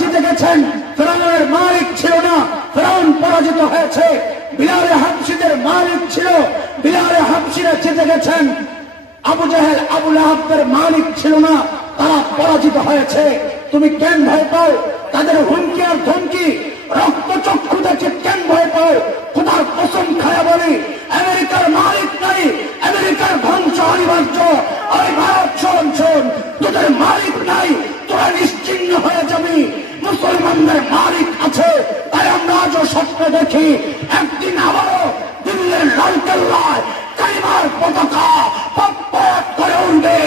জিতে গেছেন। ফেরাউনের মালিক ছিল না, ফেরাউন পরাজিত হয়েছে। বিলালে হাবশীদের মালিক ছিল, বিলালে হাবশীরা জিতে গেছেন। আবু জাহেল আবু লাহাবের মালিক ছিল না, তারা পরাজিত হয়েছে। তুমি কেন ভয় পাও? তাদের হুমকি আর ধমকি, রক্তচক্ষু দেখে কেন ভয় পাও? খোদার কসম খায়া বলি, আমেরিকার মালিক নাই, আমেরিকার ধ্বংস অনিবার্য। ওই ভারত শোন শোন, তোদের মালিক নাই, তোরা নিশ্চিহ্ন হয়ে যাবি। মুসলমানদের মালিক আছে, তাই আমরা আজও স্বপ্ন দেখি একদিন আবারও দিল্লির লালকেল্লায় কালিমার পতাকা পপ পপ করে উঠবে।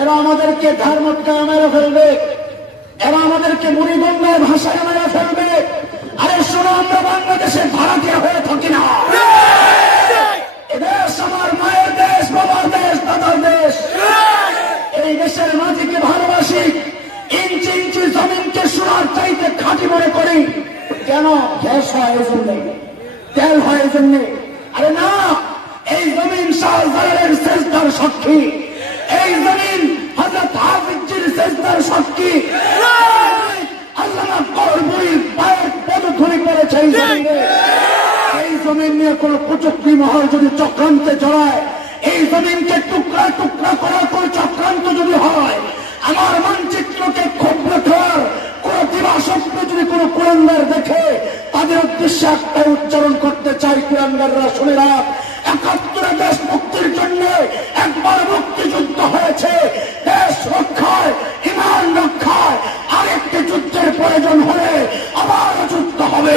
এরা আমাদেরকে ধর্মকে মেরে ফেলবে, এরা আমাদেরকে মুড়িগঙ্গার ভাষায় মেরে ফেলবে। আরে শোনো, আমরা বাংলাদেশের ভাড়াটিয়া হয়ে থাকি না। এদেশ আমার মায়ের দেশ, বাবার দেশ, দাদার দেশ। এই দেশের মাটিকে ভালোবাসি, ইঞ্চি ইঞ্চি জমিনকে সোনার চাইতে খাঁটি মনে করি। কেন? গ্যাস হয় এই জন্যে, তেল হয় এই জন্যে। আরে না, এই জমিন শাহজালালের সেজদার সাক্ষী, এই জমিন হযরত হাফিজের সেজদার সাক্ষী। আল্লামা করবুরীর পায়ের পদধূলি পড়েছে এই জমিনে। এই জমিন নিয়ে কোন কুচক্রী মহল যদি চক্রান্তে জড়ায়, এই জমিনকে টুকরা টুকরা করার কোন চক্রান্ত যদি হয়, আমার মানচিত্রকে ক্ষুব্ধ করার কোন দিবাস্বপ্ন যদি কোন কুলাঙ্গার দেখে, তাদের উদ্দেশ্যে একটা উচ্চারণ করতে চাই, কুলাঙ্গাররা শুনে রাখ, ৭১ দেশ মুক্তির জন্য একবার মুক্তিযুদ্ধ হয়েছে। দেশ রক্ষায়, ইমান রক্ষায় আরেকটি যুদ্ধের প্রয়োজন হলে আবার যুদ্ধ হবে।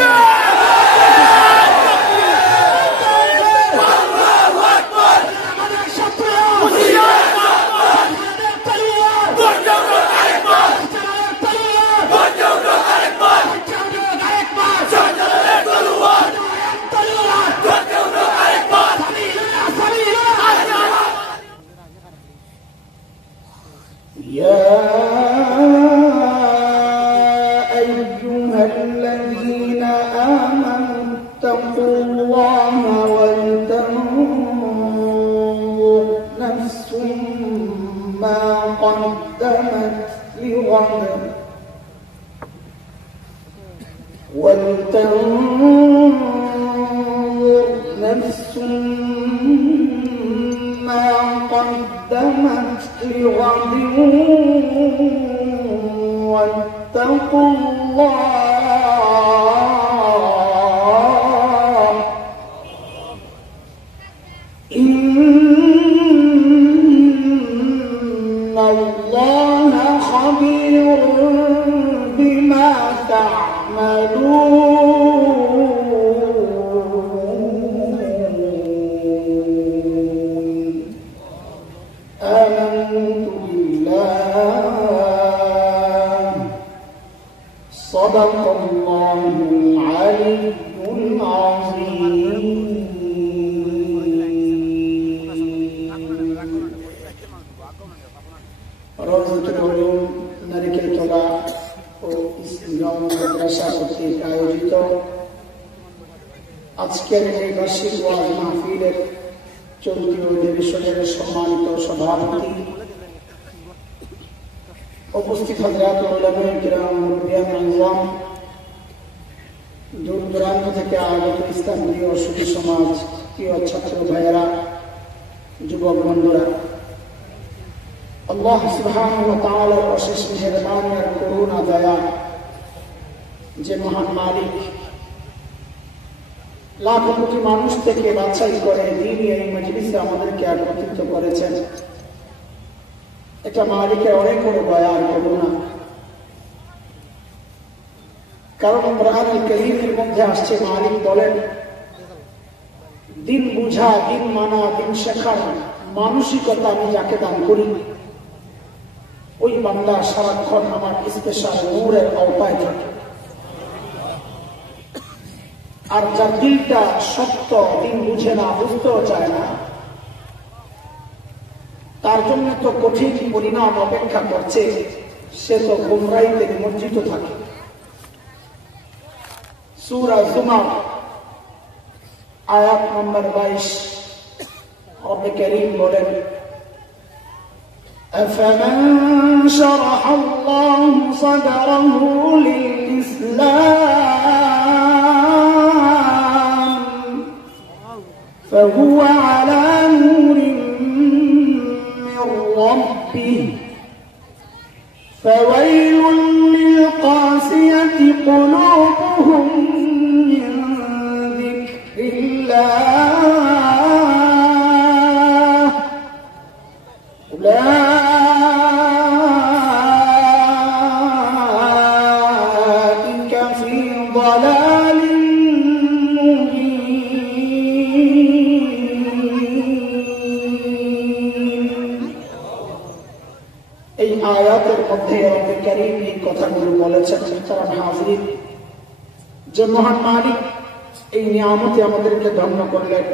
ولتنظر نفس ما قدمت لغد واتقوا الله إن الله خبير بما تعملون آمنت بالله صدق الله العلي العظيم রওজাতুল উলুম নারিকেলতলা ও ইসলাম মাদ্রাসা কর্তৃক আয়োজিত আজকের এই বার্ষিক ওয়াজ মাহফিলের চলতি অধিবেশনের সম্মানিত সভাপতি, উপস্থিত হযরত উলামায়ে কিরাম, মুরব্বিয়ান আযম, দূর দূরান্ত থেকে আগত ইসলামী ও সুধী সমাজ, প্রিয় ছাত্র ভাইয়েরা, যুবক বন্ধুরা, আল্লাহ সুবহানাহু ওয়া তাআলার অশেষ মেহেরবানি আর করুণা দয়া, যে মহান মালিক লাখ কোটি মানুষ থেকে বাছাই করে দ্বীনি এই মজলিসে আমাদেরকে একত্রিত করেছেন, এটা মালিকের অনেক বড় দয়া আর করুণা। কারণ কোরআনুল কারীমের মধ্যে আসছে, মালিক বলেন, দিন বুঝা, দিন মানা, দিন শেখার মানসিকতা আমি যাকে দান করি, ওই বান্দা সারাক্ষণ আমার স্পেশাল নূরের আওতায় থাকে। আর যার দিলটা শক্ত, দিন বুঝে না, বুঝতেও চায় না, তার জন্য তো কঠিন পরিণাম অপেক্ষা করছে। সে তো গুমরাহিতে নিমজ্জিত থাকে। সূরা জুমার আয়াত নম্বর 22 রব্বে কারীম বলেন, أفمن شرح الله صدره للإسلام فهو على نور من ربه فويل للقاسية قلوبهم من ذكر الله أولئك في ضلال مبين। এই আয়াতের মধ্যে রব্বে কারীম এই কথাগুলো বলেছেন। তারা হাজির যে মহান মালিক এই নিয়ামতে আমাদেরকে ধন্য করলেন,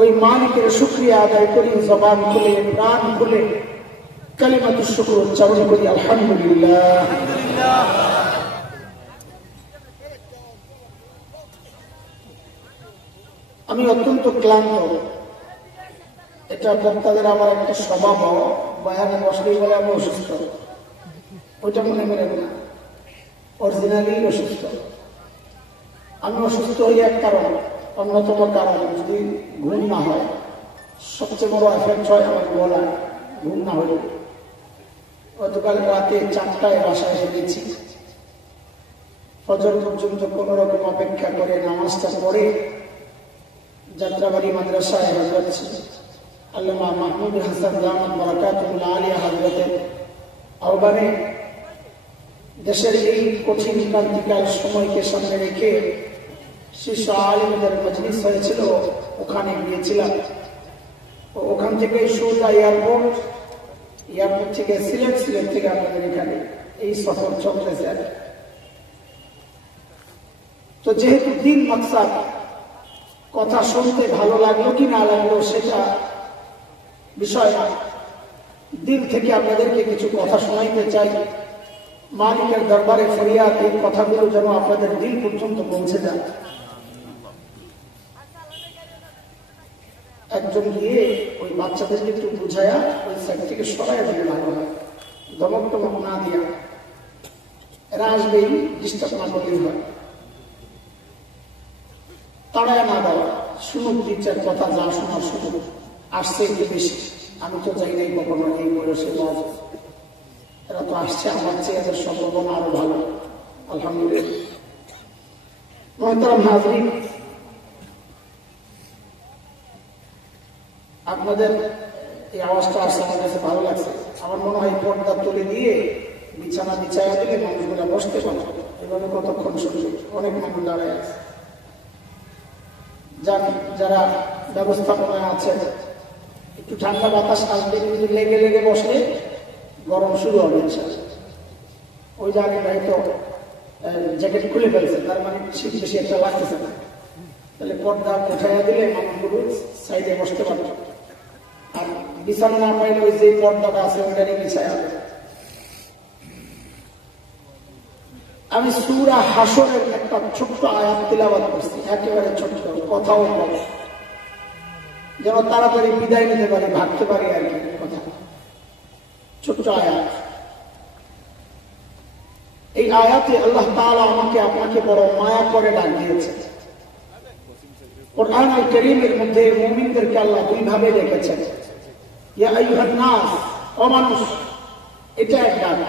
ওই মালিকের শুকরিয়া আদায় করি, জবান খুলে, প্রাণ খুলে কালিমাতুশ শুকর উচ্চারণ করি, আলহামদুলিল্লাহ। আমি অত্যন্ত ক্লান্ত। এটা বক্তাদের আমার একটা স্বভাব, বয়ানে বসলেই বলে আমি অসুস্থ। ওইটা মনে করেন না, অরিজিনালি অসুস্থ। আমি অসুস্থ হই এক কারণ, অন্যতম কারণ যদি ঘুম না হয়। সবচেয়ে বড় এফেক্ট হয় আমার গলায়, ঘুম না হলে। গতকাল রাতে 4টায় বাসায় এসে গেছি। ফজর পর্যন্ত কোন রকম অপেক্ষা করে নামাজটা পড়ে যাত্রাবাড়ি মাদ্রাসায় হযরত আল্লামা মাহমুদ হাসান দামাত বারাকাতুহুল আলিয়া হযরতের আহ্বানে দেশের এই কঠিন ক্রান্তিকাল সময়কে সামনে রেখে শীর্ষ আলিমদের মজলিস হয়েছিল, ওখানে গিয়েছিলাম। ওখান থেকে সোজা এয়ারপোর্ট থেকে সিলেট থেকে আপনাদের এখানে এই সফর চলতেছে। তো যেহেতু দিন মাকসাদ, কথা শুনতে ভালো লাগলো কি না লাগলো সেটা বিষয় না, দিল থেকে আপনাদেরকে কিছু কথা শোনাইতে চাই। মালিকের দরবারে ফরিয়াদ, এই কথাগুলো যেন আপনাদের দিল পর্যন্ত পৌঁছে যায়। একজন গিয়ে ওই বাচ্চাদেরকে একটু বুঝায়া ওই সাইড থেকে সরাই দিলে ভালো হয়, ধমক টমক না দিয়া। এরা আসবেই, ডিস্টার্ব না করলেই হয়। তাড়ায় না দেওয়া, শুনুক টিচার কথা, যা শোনার শুনুক। আসছে একটু বেশি, আমি তো যাই নাই কখনো এই বয়সে। এরা তো আসছে, আমার চেয়ে এদের সম্ভাবনা আরো ভালো, আলহামদুলিল্লাহ। মহতারাম হাজরিন, আপনাদের এই আওয়াজটা আসছে, আমার কাছে ভালো লাগছে। আমার মনে হয় পর্দা তুলে দিয়ে বিছানা বিছায়া দিলে মানুষগুলো বসতে পারে। এভাবে কতক্ষণ শুনবে, অনেক মানুষ দাঁড়ায় আছে। যারা ব্যবস্থাপনায় আছে, একটু ঠান্ডা বাতাস আসবে, কিন্তু লেগে লেগে বসলে গরম শুরু হবে। ওই জায়গায় হয়তো জ্যাকেট খুলে ফেলছে, তার মানে শীত বেশি একটা লাগতেছে না। তাহলে পর্দা কোথায় দিলে মানুষগুলো সাইডে বসতে পারবে। আর বিছানা না পাইলে ওই যে পর্দাটা আছে ওইটারই বিছায় হবে। আমি সূরা হাসরের একটা ছোট্ট আয়াত তিলাওয়াত করছি, একেবারে ছোট্ট, কথাও বলে, যেন তাড়াতাড়ি বিদায় নিতে পারি, ভাবতে পারি আর কি। কথা ছোট্ট আয়াত। এই আয়াতে আল্লাহ তাআলা আমাকে আপনাকে বড় মায়া করে ডাক দিয়েছে। কুরআন আল কারীমের মধ্যে মুমিনদেরকে আল্লাহ দুই ভাবে ডেকেছেন, ইয়া আইয়ুহান নাস, ও মানুষ, এটা এক ডাক।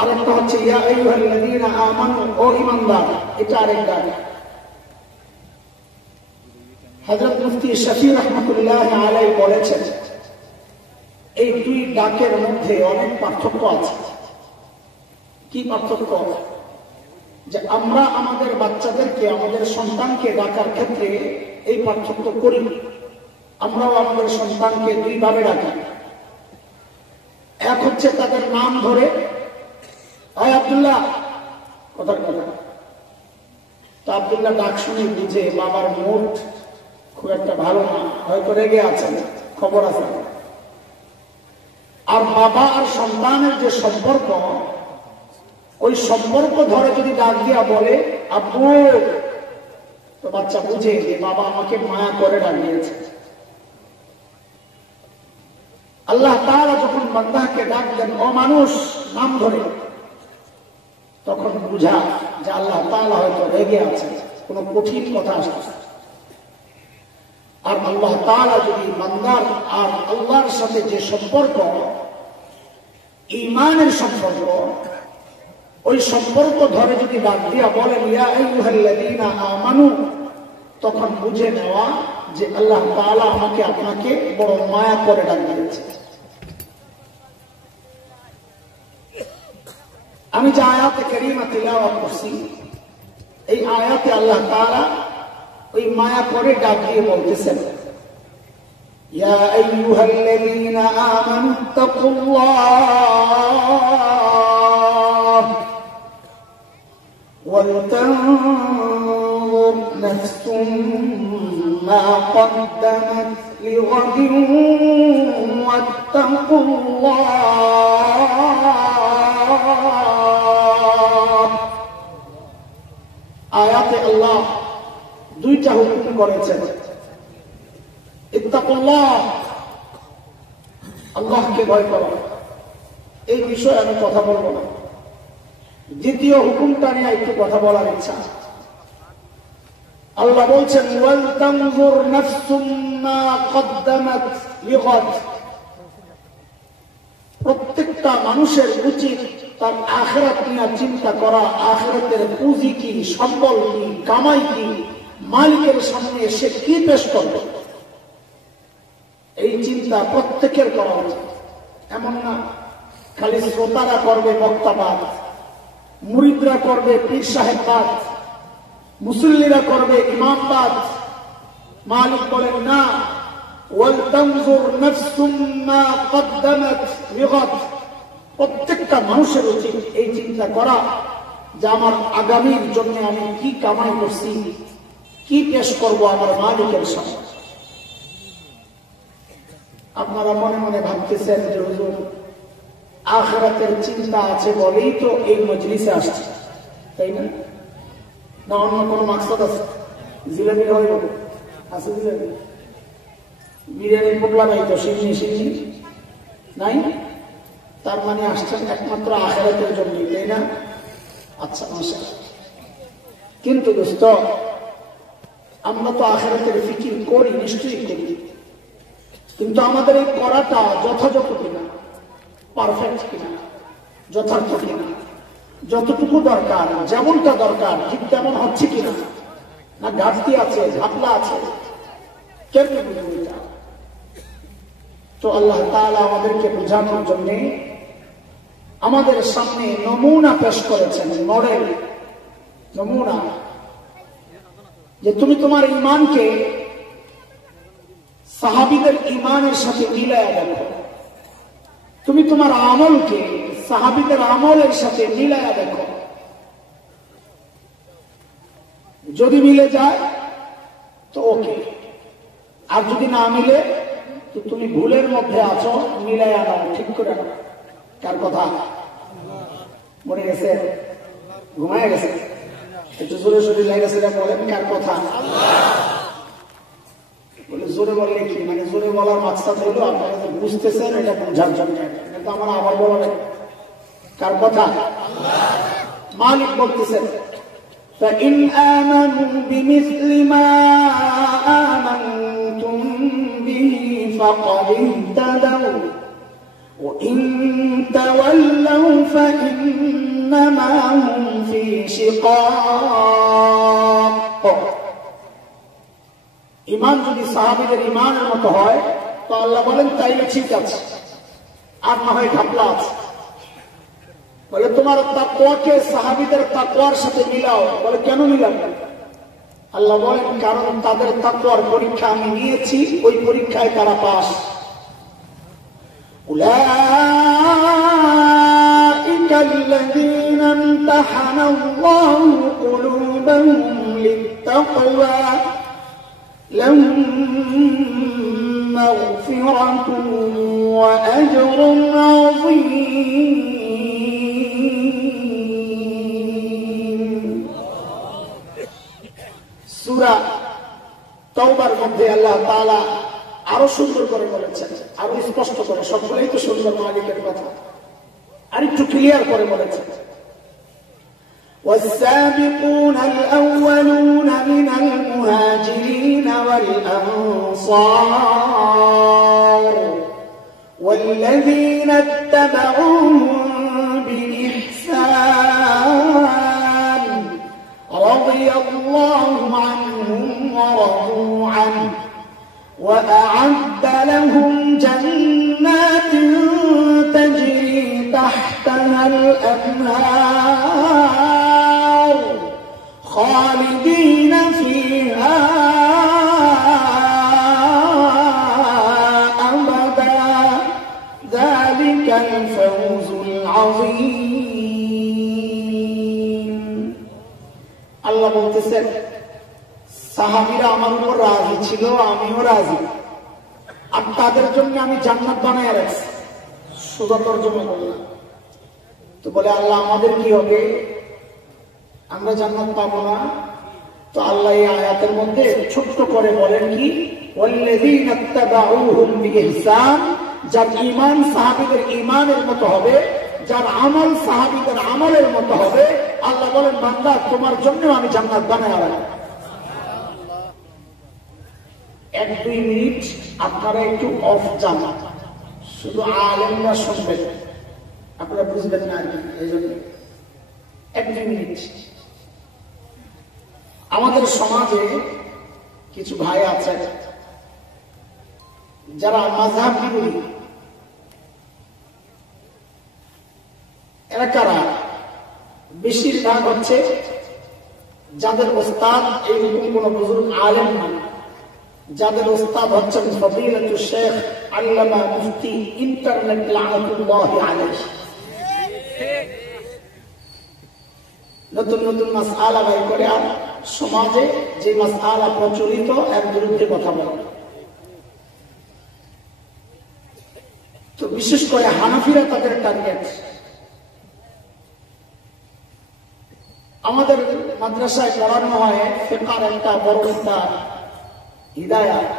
আরেকটা হচ্ছে ইয়া আইয়ুহাল্লাযীনা আমানু, ও ঈমানদার, এটা আরেক ডাক। হযরত মুফতি শফি রাহমাতুল্লাহ আলাইহি বলেছেন, এই দুই ডাকের মধ্যে অনেক পার্থক্য আছে। কি পার্থক্য? যে আমরা আমাদের বাচ্চাদেরকে, আমাদের সন্তানকে ডাকার ক্ষেত্রে এই পার্থক্য করি। আমরাও আমাদের সন্তানকে দুই ভাবে ডাকি। এক হচ্ছে তাদের নাম ধরে, আয় আব্দুল্লাহ, কথার কথা, তো আব্দুল্লাহ ডাক শুনে বুঝে বাবার মুড খুব একটা ভালো না, হয়তো রেগে আছেন, খবর আছে। আর বাবা আর সন্তানের যে সম্পর্ক, ওই সম্পর্ক ধরে যদি ডাক দিয়া বলে আব্বু, তো বাচ্চা বুঝে যে বাবা আমাকে মায়া করে ডাকিয়েছে। আল্লাহ তাআলা যখন বান্দাকে ডাক দেন অমানুষ নাম ধরে, তখন বুঝা যে আল্লাহ তাআলা হয়তো রেগে আছে, কোন কঠিন কথা আসছে। আর আল্লাহ তাআলা যদি বান্দার আর আল্লাহর সাথে যে সম্পর্ক, ঈমানের সম্পর্ক, ওই সম্পর্ক ধরে যদি ডাক দিয়া বলেন ইয়া আইয়ুহাল্লাযীনা আমানু, তখন বুঝে নেওয়া যে আল্লাহ তাআলা আমাকে আপনাকে বড় মায়া করে ডাক দিয়েছে। আমি যে আয়াতে কারিমা তিলাওয়াত করছি, এই আয়াতে আল্লাহ তাআলা ওই মায়া করে ডাক দিয়ে বলতেছেন ইয়া আইয়ুহাল্লাযীনা আমানু তাকুল্লাহ ওয়ালতানজুর নাফসুম মা কদ্দামাত লিগাদিন ওয়াত্তাকুল্লাহ। আয়াতে আল্লাহ দুইটা হুকুম করেছেন। ইত্তাকুল্লাহ, আল্লাহকে ভয় করো, এই বিষয়ে আমি কথা বলবো না। দ্বিতীয় হুকুমটা নিয়ে একটু কথা বলার ইচ্ছা। আল্লাহ বলছেন ওয়াল তানজুর নাফসুম মা কদ্দামাত লিগাদ, প্রত্যেকটা মানুষের উচিত তার আখিরাত নিয়ে চিন্তা করা, আখিরাতের পুঁজি কি, সম্বল কি, কামাই কি, মালিকের সামনে এসে কি পেশ করবে, এই চিন্তা প্রত্যেকের করা উচিত। এমন না খালি শ্রোতারা করবে বক্তাবাদ, মুরিদরা করবে পীর সাহেববাদ, মুসল্লিরা করবে ইমামবাদ। মালিক বলেন না, ওয়াল তানজুর নাফসুম মা কদ্দামাত লিগাদ, প্রত্যেকটা মানুষের উচিত এই চিন্তা করা যে আমার আগামীর জন্য আমি কি কামাই করছি, কি পেশ করব আমার মালিকের সামনে। আপনারা মনে মনে ভাবতেছেন যে হুজুর আখিরাতের চিন্তা আছে বলেই তো এই মজলিসে আসছে, তাই না? না অন্য কোনো মাকসাদ আছে? জিলাপি হয়ে গেল আছে, জিলাপি বিরিয়ানির পোটলা নাই তো, সিন্নি নাই, তার মানে আসছেন একমাত্র আখিরাতের জন্য, তাই না? আচ্ছা মাশাআল্লাহ। কিন্তু দোস্ত, আমরা তো আখিরাতের ফিকির করি, নিশ্চয়ই করি, কিন্তু আমাদের এই করাটা যথাযথ কিনা, পারফেক্ট কিনা, যথার্থ কিনা, যতটুকু দরকার, যেমনটা দরকার ঠিক তেমন হচ্ছে কিনা, না ঘাটতি আছে, ঝাপলা আছে, কেমন বুঝবো এটা? তো আল্লাহ তাআলা আমাদেরকে বোঝানোর জন্য আমাদের সামনে নমুনা পেশ করেছেন, মডেল নমুনা, যে তুমি তোমার ঈমানকে সাহাবীদের ঈমানের সাথে মিলায়া দেখো, তুমি তোমার আমলকে সাহাবীদের আমলের সাথে মিলায়া দেখো। যদি মিলে যায় তো ওকে, আর যদি না মিলে তো তুমি ভুলের মধ্যে আছো, মিলায়া নাও, ঠিক করে নাও। কার কথা মনে গেছে? ঘুমায় গেছে? একটু জোরে শরীর লাগেছে বলেন, কার কথা? বলে জোরে বললে কি মানে? জোরে বলার মাকসাদ হলো আপনারা যে বুঝতেছেন এটা বোঝার জন্য, কিন্তু আমার আবার বলা নেই। কার কথা? মালিক বলতেছেন فَإِنْ آمَنُوا بِمِثْلِ مَا آمَنْتُمْ بِهِ فَقَدِ اهْتَدَوْا وَإِنْ تَوَلَّوْا فَإِنَّمَا هُمْ فِي شِقَاقٍ। ঈমান যদি সাহাবীদের ঈমানের মতো হয় তো আল্লাহ বলেন তাইলে ঠিক আছে, আর না হয় ঘাপলা আছে। বলে তোমার তাকওয়াকে সাহাবীদের তাকওয়ার সাথে মিলাও। বলে কেন মিলাবো? আল্লাহ বলেন কারণ তাদের তাকওয়ার পরীক্ষা আমি নিয়েছি, ওই পরীক্ষায় তারা পাস। উলাইকা আল্লাযীনা ইমতাহানা আল্লাহু কুলুবাহুম التقوى لهم مغفرة وأجر عظيم সূরা তাওবার মধ্যে আল্লাহ তাআলা আরো সুন্দর করে বলেছেন, আরো স্পষ্ট করে, সবগুলোই তো সুন্দর মালিকের কথা, আর একটু ক্লিয়ার করে বলেছেন। والسابقون الأولون من المهاجرين والأنصار والذين اتبعوهم بإحسان رضي الله عنهم ورضوا عنه وأعد لهم جنات تجري تحتها الأنهار خالدين فيها أبدا ذلك الفوز العظيم الله বলতেছেন সাহাবীরা আমার উপর রাজি ছিল, আমিও রাজি, আর তাদের জন্য আমি জান্নাত বানায় রাখছি। সোজা তরজমা করলাম তো বলে আল্লাহ আমাদের কি হবে, আমরা জান্নাত পাবো না? তো আল্লাহ এই আয়াতের মধ্যে ছোট্ট করে বলেন কি, ওয়াল্লাযীনা ইত্তাবাউহুম বিইহসান, যার ঈমান সাহাবীদের ঈমানের মতো হবে, যার আমল সাহাবীদের আমলের মতো হবে, আল্লাহ বলেন বান্দা তোমার জন্য আমি জান্নাত বানায় রাখছি। 1-2 মিনিট আপনারা একটু অফ যান, শুধু আলেমরা শুনবেন, আপনারা বুঝবেন না, এই জন্য 1-2 মিনিট। আমাদের সমাজে কিছু ভাই আছে যারা মাযহাব বিরোধী। এরা কারা? বেশিরভাগ হচ্ছে যাদের ওস্তাদ এইরকম কোন বুজুর্গ আলেম না, যাদের ওস্তাদ হচ্ছেন ফজিলাতুল শেখ আল্লামা মুফতি ইন্টারনেট লানাতুল্লাহি আলাইহি। নতুন নতুন মাসআলা বের করে আর সমাজে যে মাসআলা প্রচলিত এর বিরুদ্ধে কথা বলে। তো বিশেষ করে হানাফিরা তাদের টার্গেট। আমাদের মাদ্রাসায় পড়ানো হয় ফিকহের একটা বড় কিতাব হিদায়াত।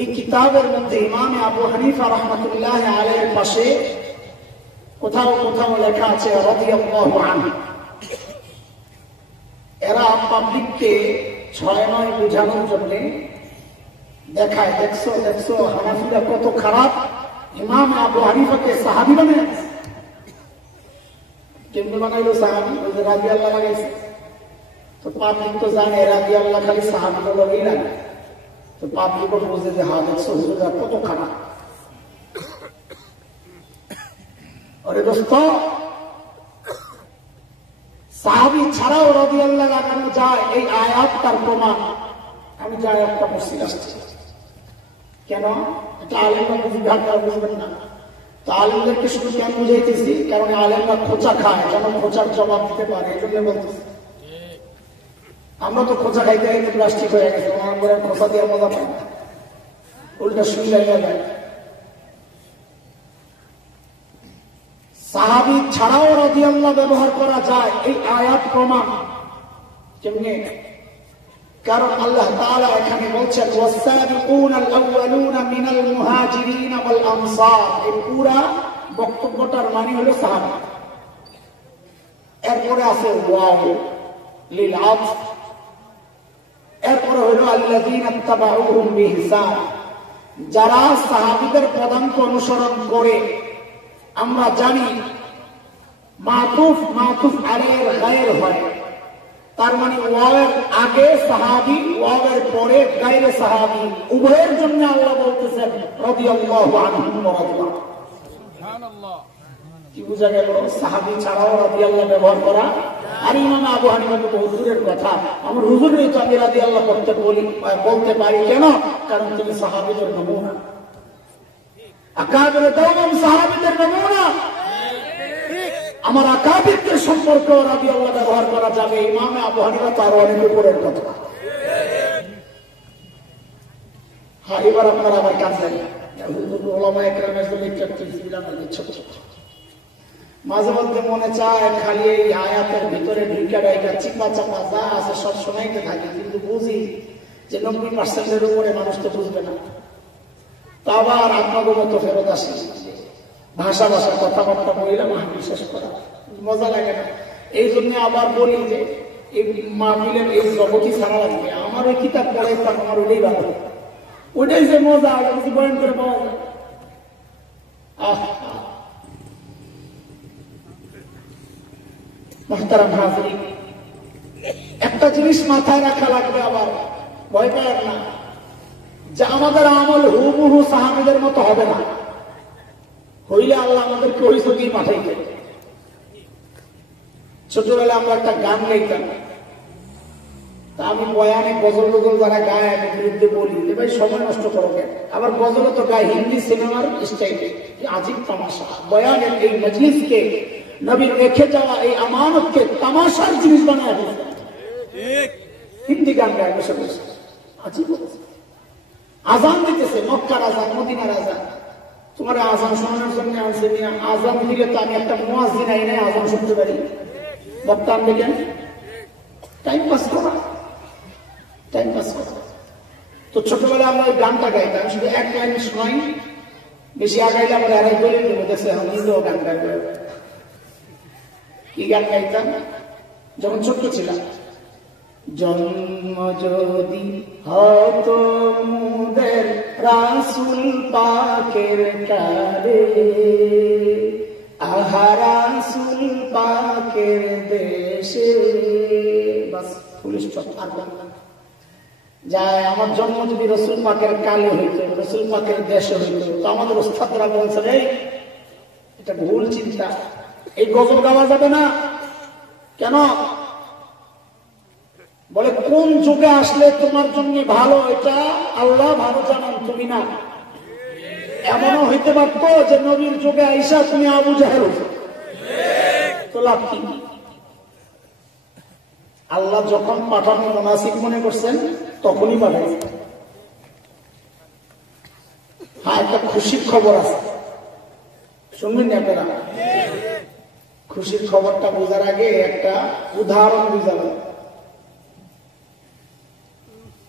এই কিতাবের মধ্যে ইমাম আবু হানিফা রাহমাতুল্লাহ আলাইহির পাশে কোথাও কোথাও লেখা আছে রাদিয়াল্লাহু আনহু। এরা পাবলিককে 6-9 বোঝানোর জন্য দেখায়, দেখছো দেখছো হানাফিরা কত খারাপ, ইমাম আবু হানিফাকে সাহাবী বানায়। কেমনে বানাইলো সাহাবী? ওই যে রাদিয়াল্লাহু লাগাইছে। তো পাবলিক তো জানে রাদিয়াল্লাহু খালি সাহাবীদের লগেই লাগে। তো পাবলিকও বুঝে যে হ্যাঁ দেখছো হুজুররা কত খারাপ। আরে দোস্ত, সাহাবী ছাড়াও রাদিয়াল্লাহু লাগানো যায়, এই আয়াত তার প্রমাণ। আমি যে আয়াতটা পড়ছি আসছি কেন, এটা আলেমরা বুঝবেন না। তো আলেমদেরকে শুধু কেন বুঝাইতেছি, কারণ আলেমরা খোঁচা খায়, যেন খোঁচার জবাব দিতে পারে, এই জন্য বলতেছি। আমরা তো খোঁচা খাইতে খাইতে প্লাস্টিক হয়ে গেছে, আমার করে খোঁচা দিয়ে মজা পাই না, উল্টা শুই লাগিয়ে যায়। সাহাবী ছাড়াও রাদিয়াল্লাহু ব্যবহার করা যায়, এই আয়াত প্রমাণ। কেমনে? কারণ আল্লাহ তাআলা এখানে বলছেন ওয়াস-সাবিকুনাল আউয়ালুনা মিনাল মুহাজিরিন ওয়াল আনসার। এই পুরা বক্তব্যটার মানে হলো সাহাবা। এরপরে আছে ওয়াও লিল আতফ, এরপরে হলো আল্লাযীনা ইত্তাবাউহুম বিইহসান, যারা সাহাবীদের পদাঙ্ক অনুসরণ করে। আমরা জানি মাতুফ আলাইহির গায়র হয়, তার মানে ওয়াওয়ের আগে সাহাবী, ওয়াওয়ের পরে গায়রে সাহাবী, উভয়ের জন্য আল্লাহ বলতেছেন রাদিয়াল্লাহু আনহুম ওয়া রাদু আনহু। সুবহানাল্লাহ। কি বুঝা গেল? সাহাবী ছাড়াও রাদিয়াল্লাহু ব্যবহার করা। আর ইমাম আবু হানিফা তো বহু দূরের কথা, আমার হুজুরই তো আমি রাদিয়াল্লাহু বলতে পারি কেন? কারণ তিনি সাহাবীদের নমুনা, আকাবের দাওম সাহাবীদের নমুনা। আমার আকাবিরদের সম্পর্ক রাদিয়াল্লাহু ব্যবহার করা যাবে। ইমামে আবু হানিফা তো আরো অনেক উপরের কথা। হ্যাঁ, এবার আপনারা আবার কাজ জানেন ওলামা একরামের জন্য ছোট ছোট মাঝে মধ্যে মনে চায় খালি এই আয়াতের ভিতরে ঢুকে ডাইকা চিপা চাপা যা আছে সব সময়তে থাকি, কিন্তু বুঝি যে 90% উপরে মানুষ তো বুঝবে না। তা আবার আপনাদের মতো ফেরত আসি ভাষা ভাষা কথাবার্তা বললাম বিশ্বাস করা মজা লাগে না। এই জন্য আবার বলি যে এই মাহফিলের এই জগৎই ছাড়া লাগবে। আমার ওই কিতাব পড়াই তার আমার ওইটাই ভালো, ওইটাই যে মজা ওটা কিছু বয়ান করে পাওয়া যায়। মুহতারাম হাজিরিন, একটা জিনিস মাথায় রাখা লাগবে, আবার ভয় পায় না যে আমাদের আমল হুবহু সাহাবীদের মতো হবে না। হইলে আল্লাহ আমাদেরকে ওই ছবি পাঠাইতে। ছোটবেলা আমরা একটা গান গাইতাম, তা আমি বয়ানে গজল গজল যারা গায় আমি বিরুদ্ধে বলি যে ভাই সময় নষ্ট করো কেন। আবার গজল তো গায় হিন্দি সিনেমার স্টাইলে, আজিব তামাশা। বয়ানের এই মজলিসকে নবীর রেখে যাওয়া এই আমানতকে তামাশার জিনিস বানায় দিয়েছে। হিন্দি গান গায় বসে বসে, আজিব। আজান দিতেছে, মক্কার আজান, মদিনার আজান। তোমার আজান শোনানোর জন্য আনছে মিয়া, আজান দিলে তো আমি একটা মুয়াজ্জিন আইনে আজান শুনতে পারি। বক্তা আনবে কেন? টাইম পাস করা, টাইম পাস করা। তো ছোটবেলায় আমরা ওই গানটা গাইতাম, শুধু এক লাইন শোনাই, বেশি আগাইলে আমরা আড়াই বলে দেবো দেশে আমি নিজেও গান গাইব। কি গান গাইতাম যখন ছোট্ট ছিলাম? জন্ম যদি হতো মুদের রাসূল পাকের কালে, আহা রাসূল পাকের দেশে। বাস পুলিশ আর যায়। আমার জন্ম যদি রসুল পাকের কালে হইতো, রসুল পাকের দেশে হইতো, তো আমাদের ওস্তাদরা বলছে এই এটা ভুল চিন্তা, এই গজল গাওয়া যাবে না। কেন? বলে কোন যুগে আসলে তোমার জন্য ভালো এটা আল্লাহ ভালো জানান, তুমি না। এমনও হইতে পারতো যে নবীর যুগে আইসা তুমি আবু জাহেল, তো লাভ কি? আল্লাহ যখন পাঠানো মুনাসিব মনে করছেন তখনই পাঠাইছেন। হ্যাঁ, একটা খুশির খবর আছে, শুনবেন না আপনারা? খুশির খবরটা বোঝার আগে একটা উদাহরণ বুঝাবো।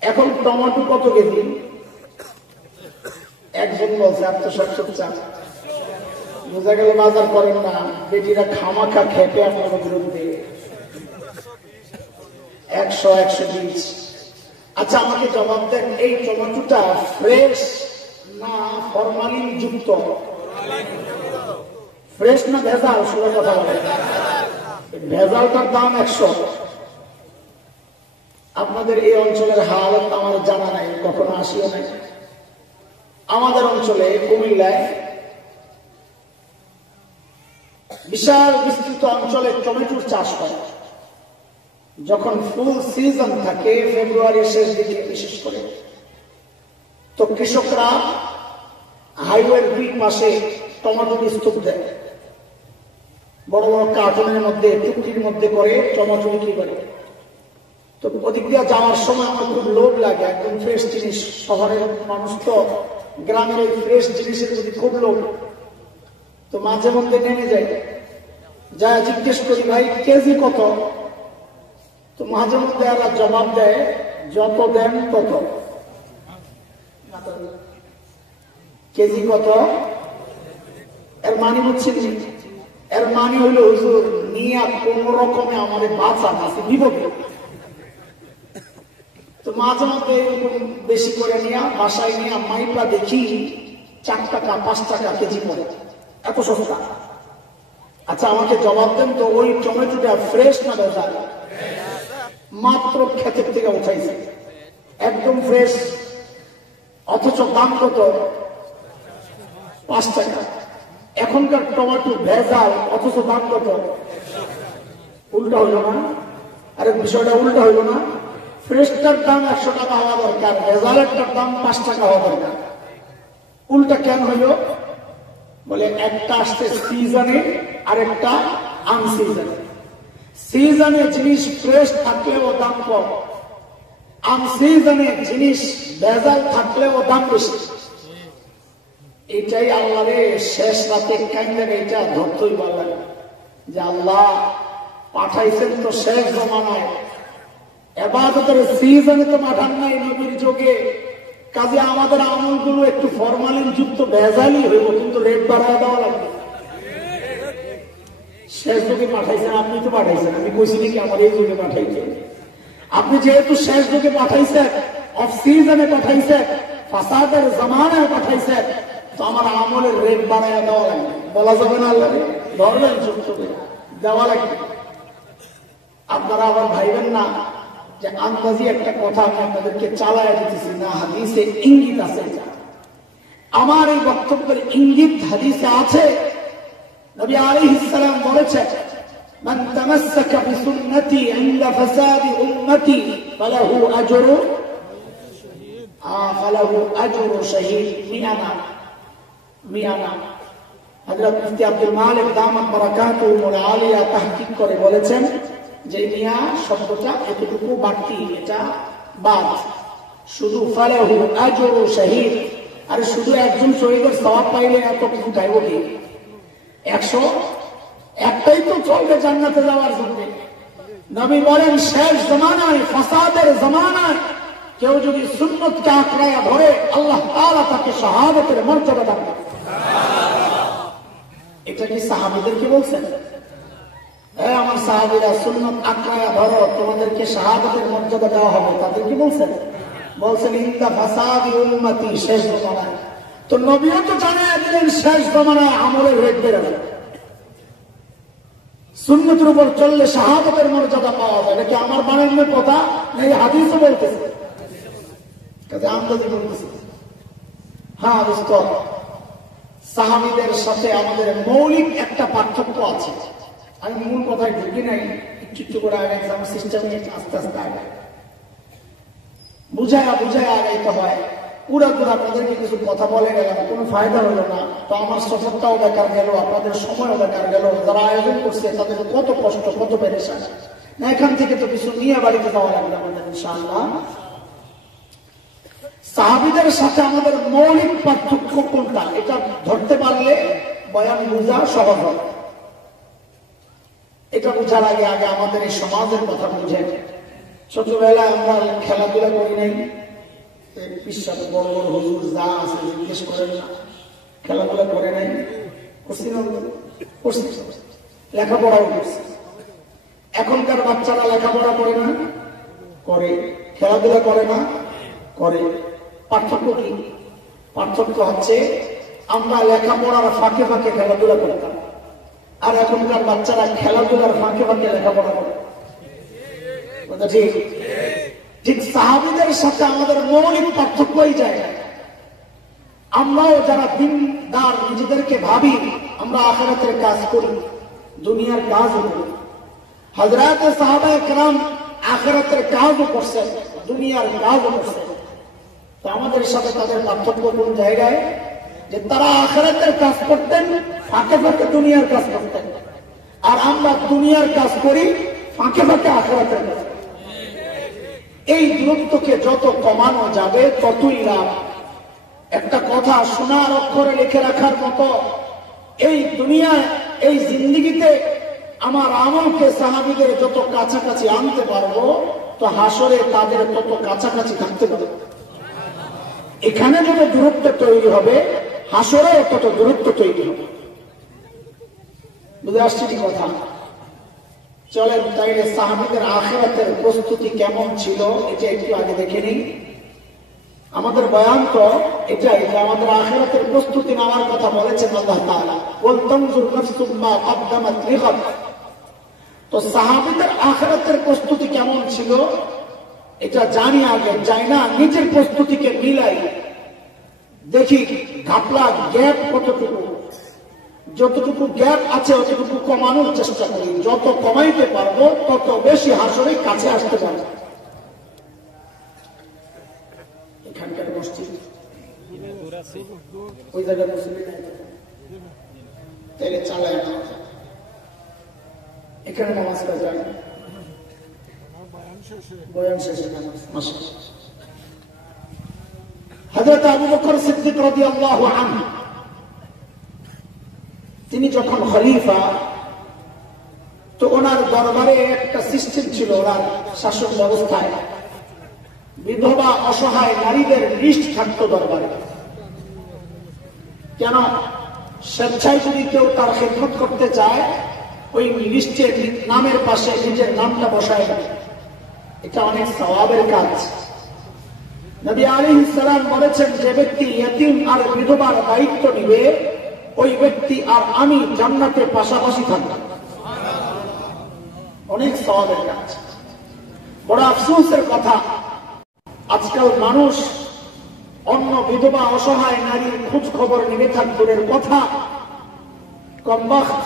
এখন টমেটো কত কেজি? একজন বলছে 870। বোঝা গেল বাজার করেন না, বেটিরা খামাখা খেপে আপনার বিরুদ্ধে 100, 120। আচ্ছা আমাকে জবাব দেন, এই টমেটোটা ফ্রেশ না ফরমালিন যুক্ত? ফ্রেশ না ভেজাল? শুনে কথা বলে ভেজালটার দাম 100। আপনাদের এই অঞ্চলের হালত আমার জানা নাই, কখনো আসিও নাই। আমাদের অঞ্চলে কুমিল্লায় বিশাল বিস্তৃত অঞ্চলে টমেটোর চাষ হয়। যখন ফুল সিজন থাকে ফেব্রুয়ারির শেষ দিকে বিশেষ করে, তো কৃষকরা হাইওয়ের দুই পাশে টমেটো স্তূপ দেয়, বড় বড় কার্টুনের মধ্যে টুকরির মধ্যে করে টমেটো বিক্রি করে। তো ওদিক দিয়ে যাওয়ার সময় আমার খুব লোভ লাগে, একদম ফ্রেশ জিনিস। শহরের মানুষ তো গ্রামের ওই ফ্রেশ জিনিসের প্রতি খুব লোভ। তো মাঝে মধ্যে নেমে যাই, যা জিজ্ঞেস করি ভাই কেজি কত? তো মাঝে মধ্যে এরা জবাব দেয় যত দেন তত। কেজি কত? এর মানে হচ্ছে, এর মানে হইল হুজুর নিয়ে কোন রকমে আমাদের বাঁচা আছে বিপদে। তো মাঝে মধ্যে এরকম বেশি করে নিয়ে বাসায় নিয়ে মাইপা দেখি 4 টাকা 5 টাকা কেজি পড়ে, এত সস্তা। আচ্ছা আমাকে জবাব দেন তো, ওই টমেটোটা ফ্রেশ না ভেজাল? মাত্র ক্ষেতের থেকে উঠাইছে, একদম ফ্রেশ, অথচ দাম কত? 5 টাকা। এখনকার টমেটো ভেজাল, অথচ দাম কত? উল্টা হইল না? আরে বিষয়টা উল্টা হইল না? ফ্রেশটার দাম 100 টাকা হওয়া দরকার, ভেজালেরটার দাম 5 টাকা হওয়া দরকার। উল্টা কেন হইল? বলে একটা আসছে সিজনে আর একটা আনসিজনে। সিজনে জিনিস ফ্রেশ থাকলেও দাম কম, আনসিজনে জিনিস ভেজাল থাকলেও দাম বেশি। এটাই আল্লাহরে শেষ রাতে কান্দার এটা ধরতেই বললেন যে আল্লাহ পাঠাইছেন তো শেষ জমানায়, ইবাদতের সিজনে তো পাঠান নাই নবীর যুগে, কাজে আমাদের আমলগুলো একটু ফরমালিন যুক্ত ভেজালই হইব, কিন্তু রেট বাড়ায় দেওয়া লাগবে। শেষ যুগে পাঠাইছেন, আপনি তো পাঠাইছেন, আমি কইছি নাকি আমার এই যুগে পাঠাইছেন? আপনি যেহেতু শেষ যুগে পাঠাইছেন, অফ সিজনে পাঠাইছেন, ফাসাদের জামানায় পাঠাইছেন, তো আমার আমলের রেট বাড়ায় দেওয়া লাগবে। বলা যাবে না আল্লাহ ধরবেন যুক্ত দেওয়া লাগবে। আপনারা আবার ভাইবেন না যে আন্দাজি একটা কথা আমি আপনাদেরকে চালায় দিতেছি না, হাদিসে ইঙ্গিত আছে। আমার এই বক্তব্যের ইঙ্গিত হাদিসে আছে। নবী আলাইহিস সালাম বলেছেন, মান তামাসসাকা বিসুন্নতি ইনদা ফাসাদি উম্মতি ফালাহু আজরু শাহীদ মিয়ানা। হযরত মুফতি আব্দুল মালিক দামাত বারাকাতুহুল আলিয়া তাহকিক করে বলেছেন যে মিয়া শব্দটা এতটুকু বাড়তি, এটা বাদ, শুধু ফালাহু আজরু শাহীদ। আর শুধু একজন শহীদের সওয়াব পাইলে এত কিছু গাইব কি? 100 একটাই তো চলবে জান্নাতে যাওয়ার জন্য। নবী বলেন শেষ জামানায়, ফাসাদের জামানায় কেউ যদি সুন্নতকে আঁকড়ায়া ধরে আল্লাহ তাআলা তাকে শাহাদাতের মর্যাদা দান করবেন। এটা কি সাহাবীদেরকে বলছেন? হ্যাঁ, আমার সাহাবীরা সুন্নত আঁকড়ায়া ধরো, তোমাদেরকে শাহাদাতের মর্যাদা দেওয়া হবে, তাদের কি বলছেন? বলছেন ইনদা ফাসাদি উম্মতি, শেষ জামানায়। তো নবীও তো জানিয়ে দিলেন শেষ জামানায় আমলের রেট বেড়ে যাবে, সুন্নতের উপর চললে শাহাদাতের মর্যাদা পাওয়া যায়। এটা কি আমার বানানোর কথা? এই হাদিসও বলতেছে, আন্দাজি বলতেছে। হ্যাঁ দোস্ত, সাহাবীদের সাথে আমাদের মৌলিক একটা পার্থক্য আছে। আমি মূল কথায় ঢুকি নাই, একটু করে এক্সাম সিস্টেমে আস্তে আস্তে আগে বুঝায় আগাইতে হয়। পুরা আপনাদেরকে কিছু কথা বলে গেলাম, কোনো ফায়দা হলো না, তো আমার সফরটাও বেকার গেল, আপনাদের সময়ও বেকার গেল। যারা আয়োজন করছে তাদের কত কষ্ট, কত পেরেশান। না এখান থেকে তো কিছু নিয়ে বাড়িতে যাওয়া লাগবে আমাদের ইনশাআল্লাহ। সাহাবীদের সাথে আমাদের মৌলিক পার্থক্য কোনটা, এটা ধরতে পারলে বয়ান বোঝা সহজ হবে। এটা বোঝার আগে আমাদের এই সমাজের কথা বুঝেন। ছোটবেলায় আমরা খেলাধুলা করি নাই, বিশ্বাস বড় বড় হুজুর যা আছে জিজ্ঞেস করেন না, খেলাধুলা করে নাই, করছি না? করছি, লেখাপড়াও করছি। এখনকার বাচ্চারা লেখাপড়া করে না? করে। খেলাধুলা করে না? করে। পার্থক্য কি? পার্থক্য হচ্ছে আমরা লেখাপড়ার ফাঁকে ফাঁকে খেলাধুলা করতাম, আর এখনকার বাচ্চারা খেলাধুলার ফাঁকে ফাঁকে লেখাপড়া করে। ঠিক ঠিক সাহাবীদের সাথে আমাদের মৌলিক পার্থক্যই যায়। আমরাও যারা দিনদার নিজেদেরকে ভাবি, আমরা আখিরাতের কাজ করি, দুনিয়ার কাজও করি। হযরত সাহাবায়ে কেরাম আখিরাতের কাজও করছেন, দুনিয়ার কাজও করছেন। তো আমাদের সাথে তাদের পার্থক্য কোন জায়গায়? যে তারা আখিরাতের কাজ করতেন, ফাঁকে ফাঁকে দুনিয়ার কাজ করতেন, আর আমরা দুনিয়ার কাজ করি, ফাঁকে ফাঁকে আখিরাতের কাজ। এই দূরত্বকে যত কমানো যাবে ততই লাভ। একটা কথা সোনার অক্ষরে লিখে রাখার মতো, এই দুনিয়ায়, এই জিন্দেগিতে আমার আমলকে সাহাবীদের যত কাছাকাছি আনতে পারবো, তো হাসরে তাদের তত কাছাকাছি থাকতে পারবো। এখানে যত দূরত্ব তৈরি হবে, হাসরে তত দূরত্ব তৈরি হবে। বুঝে আসছে কি কথা? চলেন তাইলে সাহাবীদের আখিরাতের প্রস্তুতি কেমন ছিল এটা একটু আগে দেখে নিই। আমাদের বয়ান তো এটাই যে আমাদের আখিরাতের প্রস্তুতি নেওয়ার কথা বলেছেন আল্লাহ তাআলা, ওয়াল তানজুর নাফসুম মা কদ্দামাত লিগাদ। তো সাহাবীদের আখিরাতের প্রস্তুতি কেমন ছিল এটা জানি আগে, যাই না নিজের প্রস্তুতিকে মিলাই দেখি ঘাপলা গ্যাপ কতটুকু। যতটুকু গ্যাপ আছে অতটুকু কমানোর চেষ্টা করি, যত কমাইতে পারবো তত বেশি হাসরে কাছে আসতে পারবো। এখানকার মসজিদ ওই জায়গায় মুসলিম তাইলে চালায় না, এখানে নামাজ পড়া যায় বয়ান শেষে নামাজ। মাশাআল্লাহ। হযরত আবু বকর সিদ্দিক রাদিয়াল্লাহু আনহু তিনি যখন খলিফা, তো ওনার দরবারে একটা সিস্টেম ছিল, ওনার শাসন ব্যবস্থায় বিধবা অসহায় নারীদের লিস্ট থাকতো দরবারে। কেন? স্বেচ্ছায় যদি কেউ তার খেদমত করতে চায়, ওই লিস্টের নামের পাশে নিজের নামটা বসায় দেয়। এটা অনেক সওয়াবের কাজ। নবী আলাইহিস সালাম বলেছেন, যে ব্যক্তি ইয়তীম আর বিধবার দায়িত্ব নিবে, ওই ব্যক্তি আর আমি জান্নাতে পাশাপাশি থাকব। অনেক সওয়াবের কাজ। বড় আফসোসের কথা, আজকাল মানুষ অন্য বিধবা অসহায় নারীর খোঁজ খবর নিবে থাকবের কথা, কমবখত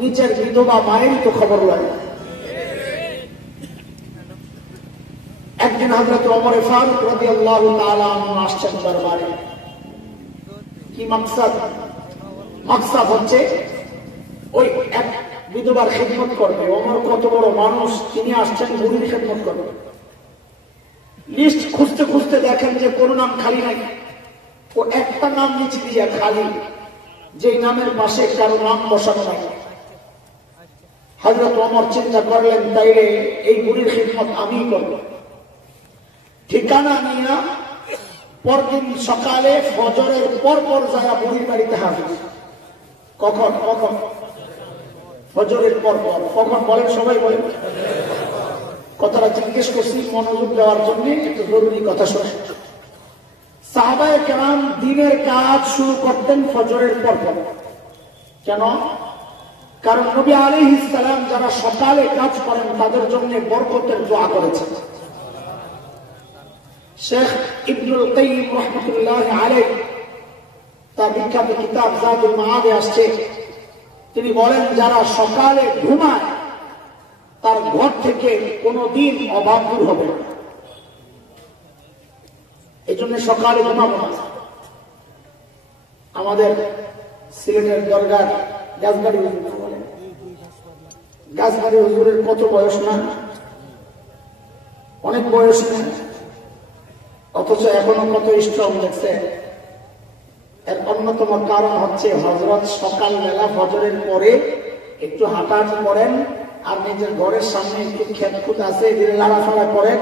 নিজের বিধবা মায়েরই তো খবর লাগে। একদিন হযরত ওমর ফারুক রাদিয়াল্লাহু তাআলা আনহু আসছেন দরবারে। কি মাকসাদ? মাকসাদ হচ্ছে ওই এক বিধবার খেদমত করবে। ওমর কত বড় মানুষ, তিনি আসছেন বুড়ির খেদমত করবে। লিস্ট খুঁজতে খুঁজতে দেখেন যে কোন নাম খালি নাই। ও একটা নাম নিচে দিয়ে খালি, যে নামের পাশে কারো নাম বসানো নাই। হযরত ওমর চিন্তা করলেন, তাইলে এই বুড়ির খেদমত আমিই করব। ঠিকানা নিয়ে পরদিন সকালে ফজরের পর যায় বুড়ির বাড়িতে হাজির। কখন? ফজরের পর। কখন বলেন? সবাই বলেন। কথাটা জিজ্ঞেস করছি মনোযোগ দেওয়ার জন্য, একটু জরুরি কথা শোনেন। সাহাবায়ে কেরাম দিনের কাজ শুরু করতেন ফজরের পর। কেন? কারণ নবী আলাইহিস সালাম যারা সকালে কাজ করেন তাদের জন্য বরকতের দোয়া করেছেন। শেখ ইবনুল কাইয়িম রাহমাতুল্লাহি আলাইহি তার বিখ্যাত কিতাব যাদুল মাআদে আসছে, তিনি বলেন, যারা সকালে ঘুমায় তার ঘর থেকে কোনদিন অভাব দূর হবে না। এই জন্য সকালে ঘুমাবো না। আমাদের সিলেটের দরগার গাছবাড়ি হুজুর বলেন, গাছবাড়ি হুজুরের কত বয়স না? অনেক বয়স না, অথচ এখনো কত স্ট্রং দেখছে। এর অন্যতম কারণ হচ্ছে হযরত সকালবেলা ফজরের পরে একটু হাঁটাহাঁটি করেন, আর নিজের ঘরের সামনে একটু খেতখুত আছে, লাড়াফাড়া করেন,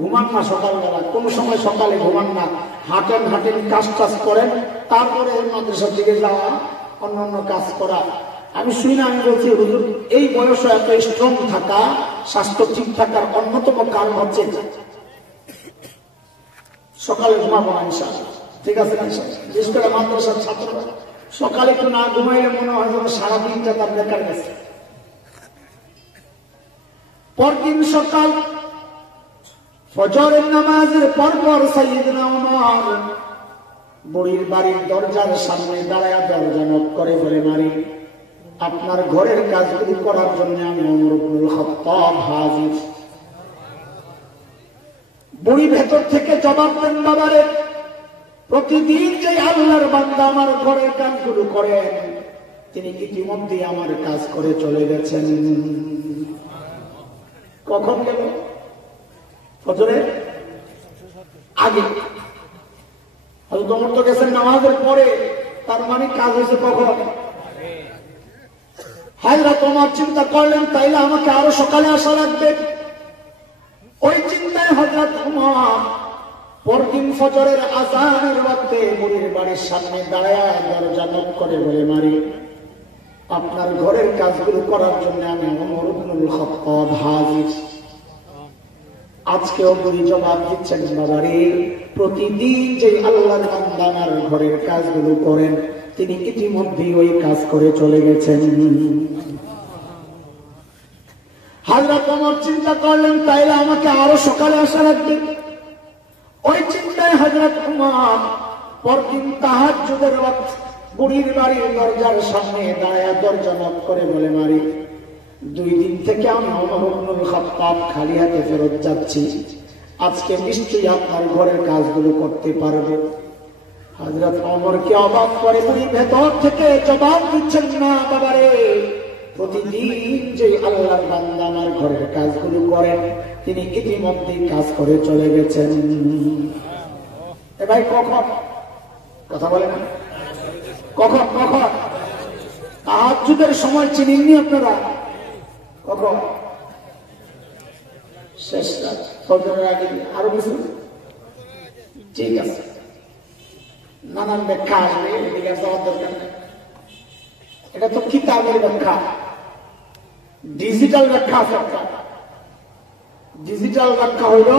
ঘুমান না সকালবেলা। কোন সময় সকালে ঘুমান না, হাঁটেন কাজ টাজ করেন, তারপরে মাদ্রাসার দিকে যাওয়া, অন্যান্য কাজ করা। আমি শুনি না, আমি বলছি হুজুর এই বয়সে এত স্ট্রং থাকা, স্বাস্থ্য ঠিক থাকার অন্যতম কারণ হচ্ছে সকালে ঘুমাবো না ইনশাআল্লাহ। ঠিক আছে না? বিশেষ করে মাদ্রাসার ছাত্ররা সকালে একটু না ঘুমাইলে মনে হয় যেন সারাদিনটা তার বেকার গেছে। পরদিন সকাল ফজরের নামাজের পর সাইয়েদনা ওমর বুড়ির বাড়ির দরজার সামনে দাঁড়ায় দরজা নক করে বলে, মারি আপনার ঘরের কাজগুলি করার জন্য আমি ওমর ইবনুল খাত্তাব হাজির। বুড়ি ভেতর থেকে জবাব দেন, বাবারে প্রতিদিন যে আল্লাহর বান্দা আমার ঘরের কাজগুলো করেন, তিনি ইতিমধ্যে আমার কাজ করে চলে গেছেন। কখন গেল? ফজরের আগে। হযরত ওমর তো গেছেন নামাজের পরে, তার মানে কাজ হয়েছে কখন? হযরত ওমর চিন্তা করলেন, তাইলে আমাকে আরো সকালে আসা লাগবে। ওই চিন্তায় হযরত ওমর পরদিন ফজরের আযানের ওয়াক্তে বুড়ির বাড়ির সামনে দাঁড়ায় দরজা নক করে বলে, মারি আপনার ঘরের কাজগুলো করার জন্য আমি ওমর ইবনুল খাত্তাব হাজির। আজকেও বুড়ি জবাব দিচ্ছেন, বাবারে প্রতিদিন যে আল্লাহর বান্দা আমার ঘরের কাজগুলো করেন, তিনি ইতিমধ্যেই ওই কাজ করে চলে গেছেন। হযরত ওমর চিন্তা করলেন, তাইলে আমাকে আরো সকালে আসা লাগবে। ওই চিন্তায় হযরত ওমর পরদিন তাহাজ্জুদের ওয়াক্ত বুড়ির বাড়ির দরজার সামনে দাঁড়ায় দরজা নক করে বলে, মারি 2 দিন থেকে আমি ওমর ইবনুল খাত্তাব খালি হাতে ফেরত যাচ্ছি, আজকে নিশ্চয়ই আপনার ঘরের কাজগুলো করতে পারবে। হযরত ওমরকে অবাক করে বুড়ি ভেতর থেকে জবাব দিচ্ছেন, না বাবারে প্রতিদিন যে আল্লাহর বান্দা আমার ঘরের কাজগুলো করেন, তিনি ইতিমধ্যেই কাজ করে চলে গেছেন। এ ভাই কখন কথা বলেন, কখন কখন তাহাজ্জুদের সময় চিনেননি আপনারা? কখন? শেষ রাত, ফজরের আগে, আরো কিছু? ঠিক আছে, নানান ব্যাখ্যা আসবে, এদিকে যাওয়ার দরকার নেই। এটা তো কিতাবের ব্যাখ্যা, ডিজিটাল ব্যাখ্যা আছে একটা। ডিজিটাল ব্যাখ্যা হইল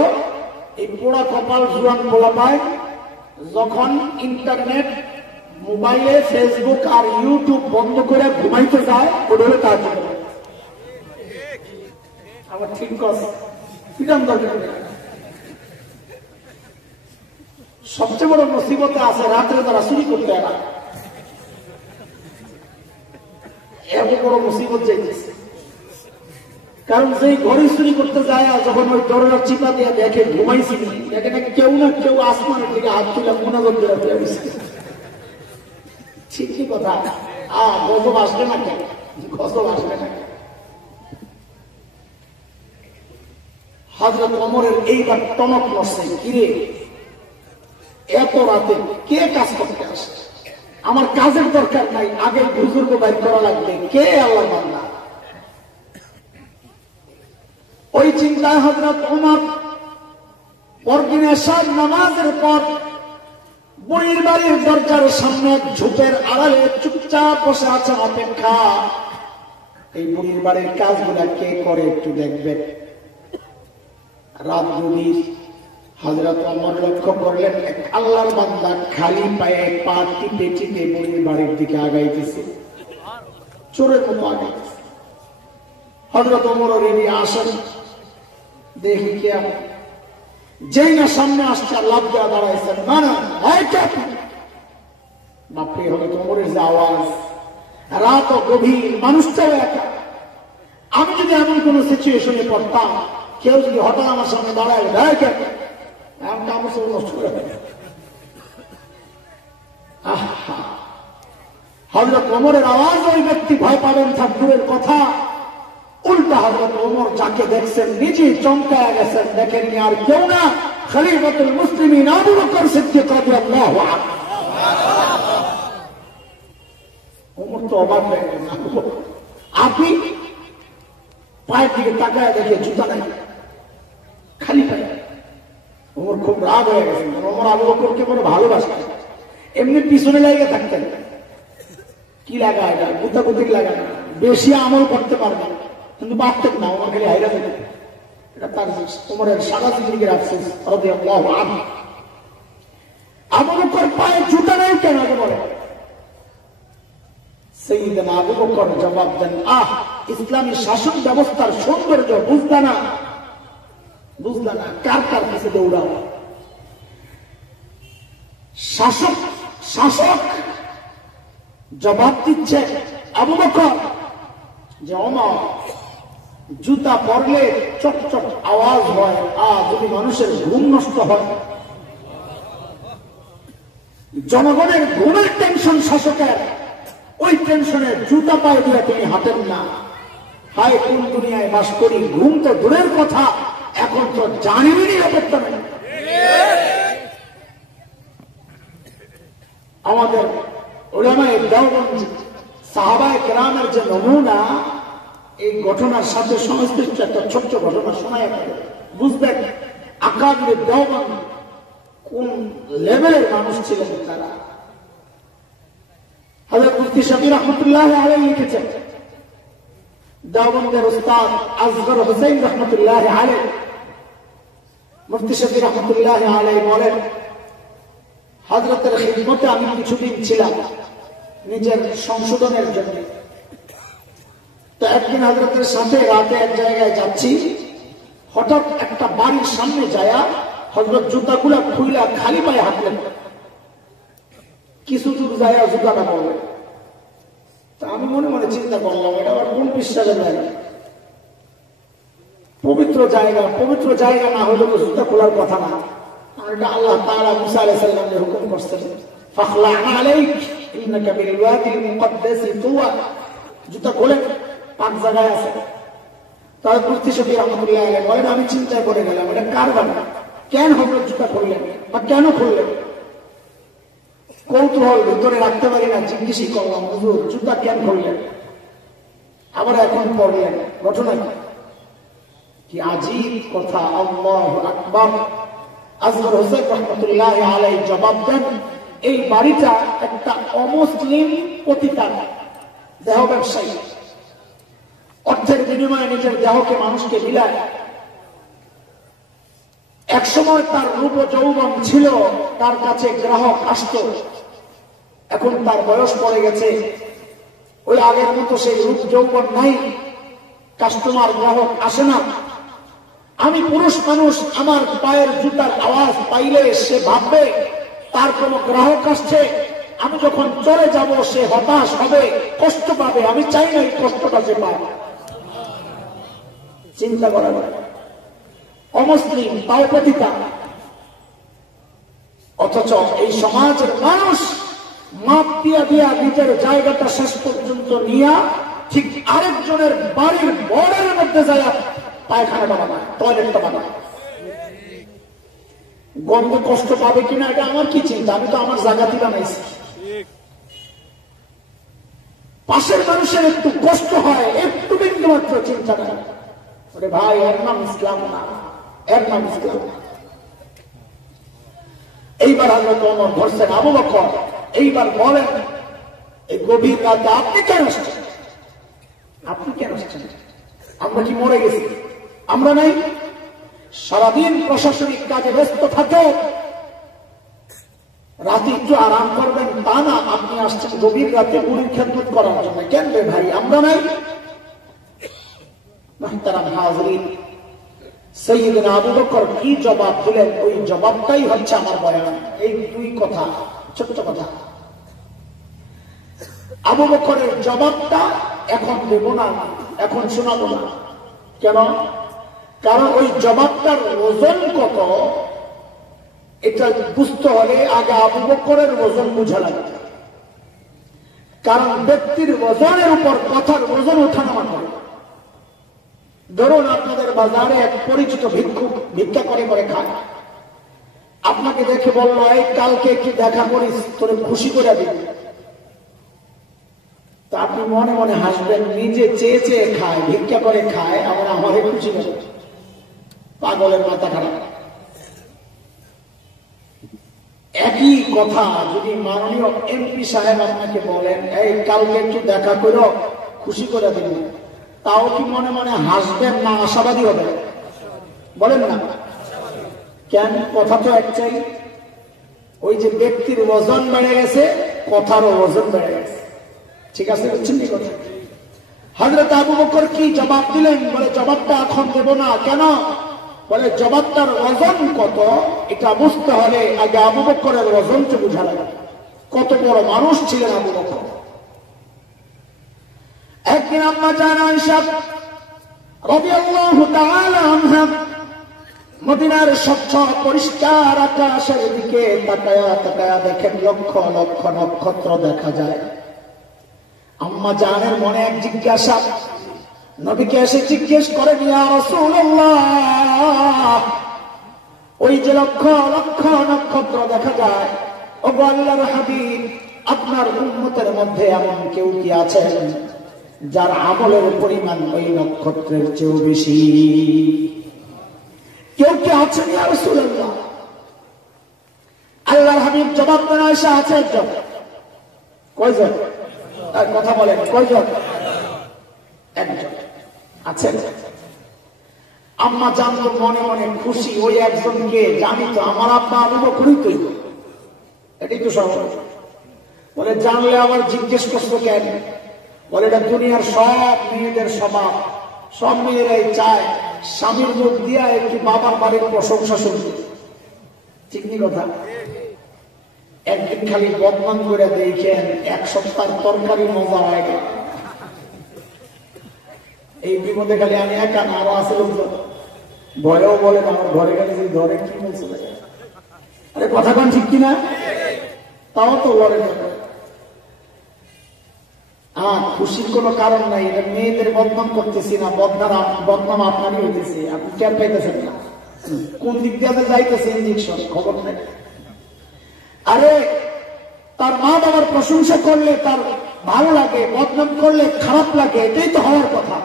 এই পোড়া কপাল জুয়ান পোলা পায় যখন ইন্টারনেট, মোবাইলে ফেসবুক আর ইউটিউব বন্ধ করে ঘুমাইতে যায়, ওটা হলো তার জন্য। আমার ঠিক কথা, ফ্রিডম দরকার নেই। সবচেয়ে বড় মুসিবতে আছে রাত্রে তারা চুরি করতে না, এত বড় মুসিবত যাইতেছে। কারণ সেই ঘরে চুরি করতে যায় যখন ওই দরজা চিপা দিয়ে দেখে ঘুমাইছি, দেখে না কেউ না কেউ আসমানের দিকে হাত তুলে মোনাজত দিয়ে ঠিকই কথা। গজব আসবে না কেন? গজব আসবে না কেন? হযরত ওমরের এইবার টনক নড়ছে, কিরে এত রাতে কে কাজ করতে আসে? আমার কাজের দরকার নাই, আগে বুজুর্গ বাইর করা লাগবে, কে আল্লাহ বান্দা? ওই চিন্তায় হযরত ওমর পরদিন এশার নামাজের পর বুড়ির বাড়ির দরজার সামনে ঝোপের আড়ালে চুপচাপ বসে আছেন, অপেক্ষা। এই বুড়ির বাড়ির কাজগুলা কে করে একটু দেখবেন। রাত গভীর, হযরত ওমর লক্ষ্য করলেন এক আল্লাহর বান্দা খালি পায়ে পা টিপে টিপে বুড়ির বাড়ির দিকে আগাইতেছে, চোরের মতো আগাইতেছে। হযরত ওমর রেডি আসেন, দেখি কে যেই না সামনে আসছে লাভ দেওয়া দাঁড়াইছেন, না না বাপরে। হযরত ওমরের যে আওয়াজ, রাত গভীর, মানুষটাও একা। আমি যদি এমন কোন সিচুয়েশনে পড়তাম, কেউ যদি হঠাৎ আমার সামনে দাঁড়ায়, নষ্ট করে হযরত ওমরের আওয়াজ ওই ব্যক্তি ভয় পাবেন ঠাকুরের কথা, উল্টা হযরত ওমর যাকে দেখছেন নিজে চমকায় গেছেন, দেখেননি আর কেউ না, খলিফাতুল মুসলিমিন আবু বকর সিদ্দিক রাদিয়াল্লাহু আনহু। ওমর তো অবাক হয়ে গেলেন, আপনি পায়ের দিকে তাকায় দেখে জুতা নাই, খালি পায়ে। ওমর খুব রাগ হয়ে গেছেন, ওমর আবু বকরকে কোনো ভালোবাসেন, এমনি পিছনে লাগিয়ে থাকতেন। কি লাগা এটা? গুতাগুতির লাগা না, বেশি আমল করতে পারবে কিন্তু পারতেন না, ওমর খালি হাইরা যেত। এটা তার ওমরের সারা জিন্দেগির আফসোস রাদিয়াল্লাহু আনহু। আবু বকর পায়ে জুতা নেই কেন আগে বলে? সাইয়্যিদনা আবু বকর জবাব দেন, ইসলামী শাসন ব্যবস্থার সৌন্দর্য বুঝলা না, বুঝলা না, কার কার কাছে দৌড়াও। শাসক শাসক জবাব দিচ্ছে আবু বকর যে ওমর জুতা পরলে চটচট আওয়াজ হয়, যদি মানুষের ঘুম নষ্ট হয়, জনগণের ঘুমের টেনশন শাসকের, ওই টেনশনে জুতা পায়ে দিয়ে তিনি হাঁটেন না। হায় কোন দুনিয়ায় বাস করি, ঘুম তো দূরের কথা, এখন তো জানিনি অবস্থা নেই। আমাদের উলামায়ে দেওবন্দ সাহাবায়ে কেরামের যে নমুনা, এই ঘটনার সাথে সংশ্লিষ্ট একটা ছোট্ট ঘটনা শোনায় বুঝবেন আকাবিরে দেওবন্দ কোন লেভেলের মানুষ ছিলেন তারা। হযরত মুফতি শফি রহমাতুল্লাহ আলাইহি লিখেছেন, দেওবন্দের উস্তাদ আসগর হোসেন রহমাতুল্লাহ আলাইহি, মুফতি শফি রহমাতুল্লাহ আলাইহি বলেন, হযরতের খিদমতে আমি কিছুদিন ছিলাম নিজের সংশোধনের জন্য। তো একদিন হযরতের সাথে রাতে এক জায়গায় যাচ্ছি, হঠাৎ একটা বাড়ির সামনে যায়া হযরত জুতাগুলা খুইলা খালি পায়ে হাঁটলেন। কিছু দূর যায়া জুতাটা পড়লেন। তা আমি মনে মনে চিন্তা করলাম, এটা আবার কোন বিশ্বাসের জায়গা? পবিত্র জায়গা, পবিত্র জায়গা না হলে তো জুতা খোলার কথা না। আর এটা আল্লাহ তাআলা মুসা আলাইহিস সালামের হুকুম করছেন, ফাখলা আলাইক ইন্নাকা বিল ওয়াদিল মুকদ্দাসি তুওয়া, জুতা খোলেন। 8 জায়গায় আছে। তার মুফতি রহমতুল্লাহ আলাইহি বলেন, আমি চিন্তায় পড়ে গেলাম, এটা কার বাড়ি, কেন হজরত জুতা খুললেন বা কেন খুললেন? কৌতূহল ভিতরে রাখতে পারি না, জিজ্ঞেসই করলাম, হুজুর জুতা কেন খুললেন? আবার এখন পড়লেন, ঘটনা কি আজীব কথা! আল্লাহু আকবার। আজগর হোসেন রহমতুল্লাহ আলাইহি জবাব দেন, এই বাড়িটা একটা অমুসলিম পতিতার দেহ ব্যবসায়ী, অর্থের বিনিময়ে নিজের দেহকে মানুষকে বিলায়। একসময় তার রূপ যৌবন ছিল, তার কাছে গ্রাহক আসত, এখন তার বয়স পড়ে গেছে, ওই আগের মতো সেই রূপ যৌবন নাই, কাস্টমার গ্রাহক আসে না। আমি পুরুষ মানুষ, আমার পায়ের জুতার আওয়াজ পাইলে সে ভাববে তার কোন গ্রাহক আসছে, আমি যখন চলে যাব সে হতাশ হবে, কষ্ট পাবে, আমি চাই না এই কষ্টটা সে পায়। চিন্তা করা যায়, অমুসলিম তাও পতিতা, অথচ এই সমাজের মানুষ মাপ দিয়া দিয়া নিজের জায়গাটা শেষ পর্যন্ত নিয়ে ঠিক আরেকজনের বাড়ির বরের মধ্যে যায় পায়খানাটা বানায়, টয়লেটটা বানায়। গন্ধ কষ্ট পাবে কিনা এটা আমার কি চিন্তা, আমি তো আমার জায়গাতে বানাইছি। পাশের মানুষের একটু কষ্ট হয়, একটু বিন্দু মাত্র চিন্তা করে, ওরে ভাই এর নাম ইসলাম না, এর নাম ইসলাম। এইবার হযরত ওমর ধরছেন আবু বকর, এইবার বলেন এই গভীর রাতে আপনি কেন আসছেন? আপনি কেন আসছেন? আমরা কি মরে গেছি? আমরা নাই? সারাদিন প্রশাসনিক কাজে ব্যস্ত থাকে, রাতে একটু আরাম করবেন তা না, আপনি আসছেন গভীর রাতে বুড়ির খেদমত করার জন্য। কেন রে ভাই, আমরা নাই? মুহতারাম হাজিরিন, সাইয়্যিদনা আবু বকর কি জবাব দিলেন, ওই জবাবটাই হচ্ছে আমার বয়ান। এই দুই কথা, ছোট্ট কথা। আবু বকরের জবাবটা এখন দেব না, এখন শোনাবো না। কেন? কারণ ওই জবাবটার ওজন কত এটা বুঝতে হলে আগে আবু বকরের ওজন বোঝা লাগবে। কারণ ব্যক্তির ওজনের উপর কথার ওজন ওঠানামা করে। ধরুন আপনাদের বাজারে এক পরিচিত ভিক্ষুক ভিক্ষা করে করে খায়, আপনাকে দেখে বললো এই কালকে একটু দেখা করিস, তোরে খুশি করে দিবি। তা আপনি মনে মনে হাসবেন, নিজে চেয়ে চেয়ে খায়, ভিক্ষা করে খায়, আবার আমারে খুশি করে। পাগলের মাথা খারাপ। একই কথা যদি মাননীয় এমপি সাহেব আপনাকে বলেন এই কালকে একটু দেখা করো খুশি করে দিন, তাও কি মনে মনে হাসবেন না আশাবাদী হবে? বলেন না কেন? কথা তো একটাই, ওই যে ব্যক্তির ওজন বেড়ে গেছে, কথারও ওজন বেড়ে গেছে। ঠিক আছে, বুঝছেন কি কথা? হযরত আবু বকর কি জবাব দিলেন? বলে জবাবটা এখন দেব না। কেন? বলে জবাবটার ওজন কত এটা বুঝতে হলে আগে আবু বকরের ওজনটা বোঝা লাগে। কত বড় মানুষ ছিলেন আবু বকর। একদিন আম্মা জান আয়েশা রাদিয়াল্লাহু তাআলা আনহা মদিনার স্বচ্ছ পরিষ্কার আকাশের দিকে তাকায়া তাকায়া দেখেন লক্ষ লক্ষ নক্ষত্র দেখা যায়। আম্মা জানের মনে এক জিজ্ঞাসা, নবীকে এসে জিজ্ঞেস করেন ইয়া রাসূলুল্লাহ, ওই যে লক্ষ লক্ষ নক্ষত্র দেখা যায়, ও আল্লাহর হাবিব আপনার উম্মতের মধ্যে এমন কেউ কি আছেন যার আমলের পরিমাণ ওই নক্ষত্রের চেয়েও বেশি? কেউ কি আছেন ইয়া রাসূলুল্লাহ? আল্লাহর হাবিব জবাব দেন আয়েশা আছে একজন। কয়জন? কথা বলেন, কয়জন? একজন আছেন। আম্মা জানতো মনে মনে খুশি, ওই একজনকে জানি তো, আমার আব্বা আবু বকরই তো, এটাই তো সব। বলে জানলে আবার জিজ্ঞেস করছো কেন? বলে এটা দুনিয়ার সব মেয়েদের স্বভাব, সব মেয়েরাই চায় স্বামীর মুখ দিয়া একটু বাবার বাড়ির প্রশংসা শুনতে। ঠিক নি কথা? একদিন খালি বদনাম করে দেখেন, এক সপ্তাহ তরকারি মজা হয় গেল। এই বিপদে খালি আমি একা না, আরো আছে লোকজন। ভয়েও বলেন আমার ঘরে গেলে যে ধরে কি বলছে, আরে কথা কন ঠিক কিনা? তাও তো বলে খুশির কোনো কারণ নাই, এটা মেয়েদের বদনাম করতেছি না, বদনাম আপনারই হইতেছে, আপনি টের পাইতেছেন না। কোন দিক দিয়ে যাইতেছে ইঞ্জেকশন খবর নেই। আরে তার মা বাবার প্রশংসা করলে তার ভালো লাগে, বদনাম করলে খারাপ লাগে, এটাই তো হওয়ার কথা।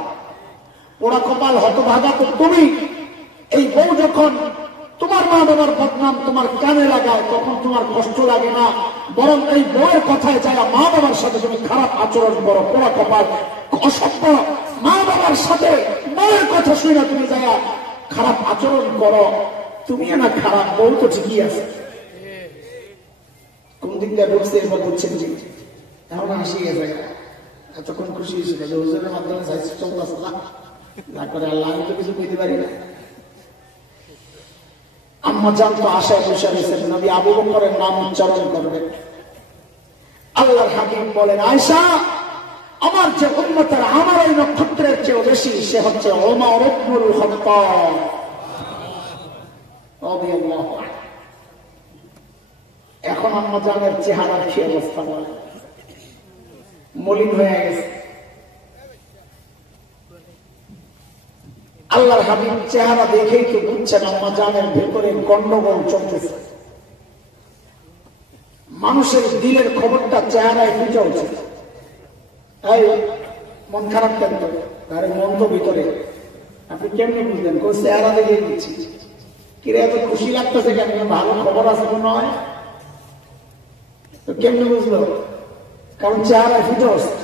ওরা কপাল হতভাগা তো তুমি। এই বউ যখন তোমার মা বাবার বদনাম তোমার কানে লাগায় তখন তোমার কষ্ট লাগে না, বরং এই বউয়ের কথায় যায় মা বাবার সাথে তুমি খারাপ আচরণ করো, পোড়া কপাল অসভ্য। মা বাবার সাথে বউয়ের কথা শুনে তুমি যায় খারাপ আচরণ করো, তুমি না খারাপ, বউ তো ঠিকই আছে। কোন দিক দিয়ে ঢুকছে এবার বুঝছেন জি, এখন হাসি গেছে, এতক্ষণ খুশি হয়েছিল যে হুজুরের মাধ্যমে চলতেছে না করে আল্লাহ, আমি তো কিছু বুঝতে পারি না। আম্মা জান তো আশায় বসে রয়েছেন নবী আবু বকরের নাম উচ্চারণ করবেন। আল্লাহর হাকিম বলেন, আয়েশা আমার যে উম্মতের আমার ওই নক্ষত্রের চেয়েও বেশি, সে হচ্ছে ওমর ইবনুল খাত্তাব রাদিয়াল্লাহু আনহু। এখন আম্মা জানের চেহারার কি অবস্থা বলে, মলিন হয়ে গেছে। আল্লাহর হাবিব চেহারা দেখেই তো বুঝছেন আম্মা জানের ভেতরে গন্ডগোল চলতেছে। মানুষের দিলের খবরটা চেহারায় ফুটে উঠছে। এই মন খারাপ কেন? আরে মন তো ভিতরে, আপনি কেমনি বুঝলেন? কোন চেহারা দেখে দিচ্ছি, কিরে এত খুশি লাগতেছে কেন? ভালো খবর আছে মনে হয়, তো কেমনি বুঝলো? কারণ চেহারায় ফুটে উঠছে।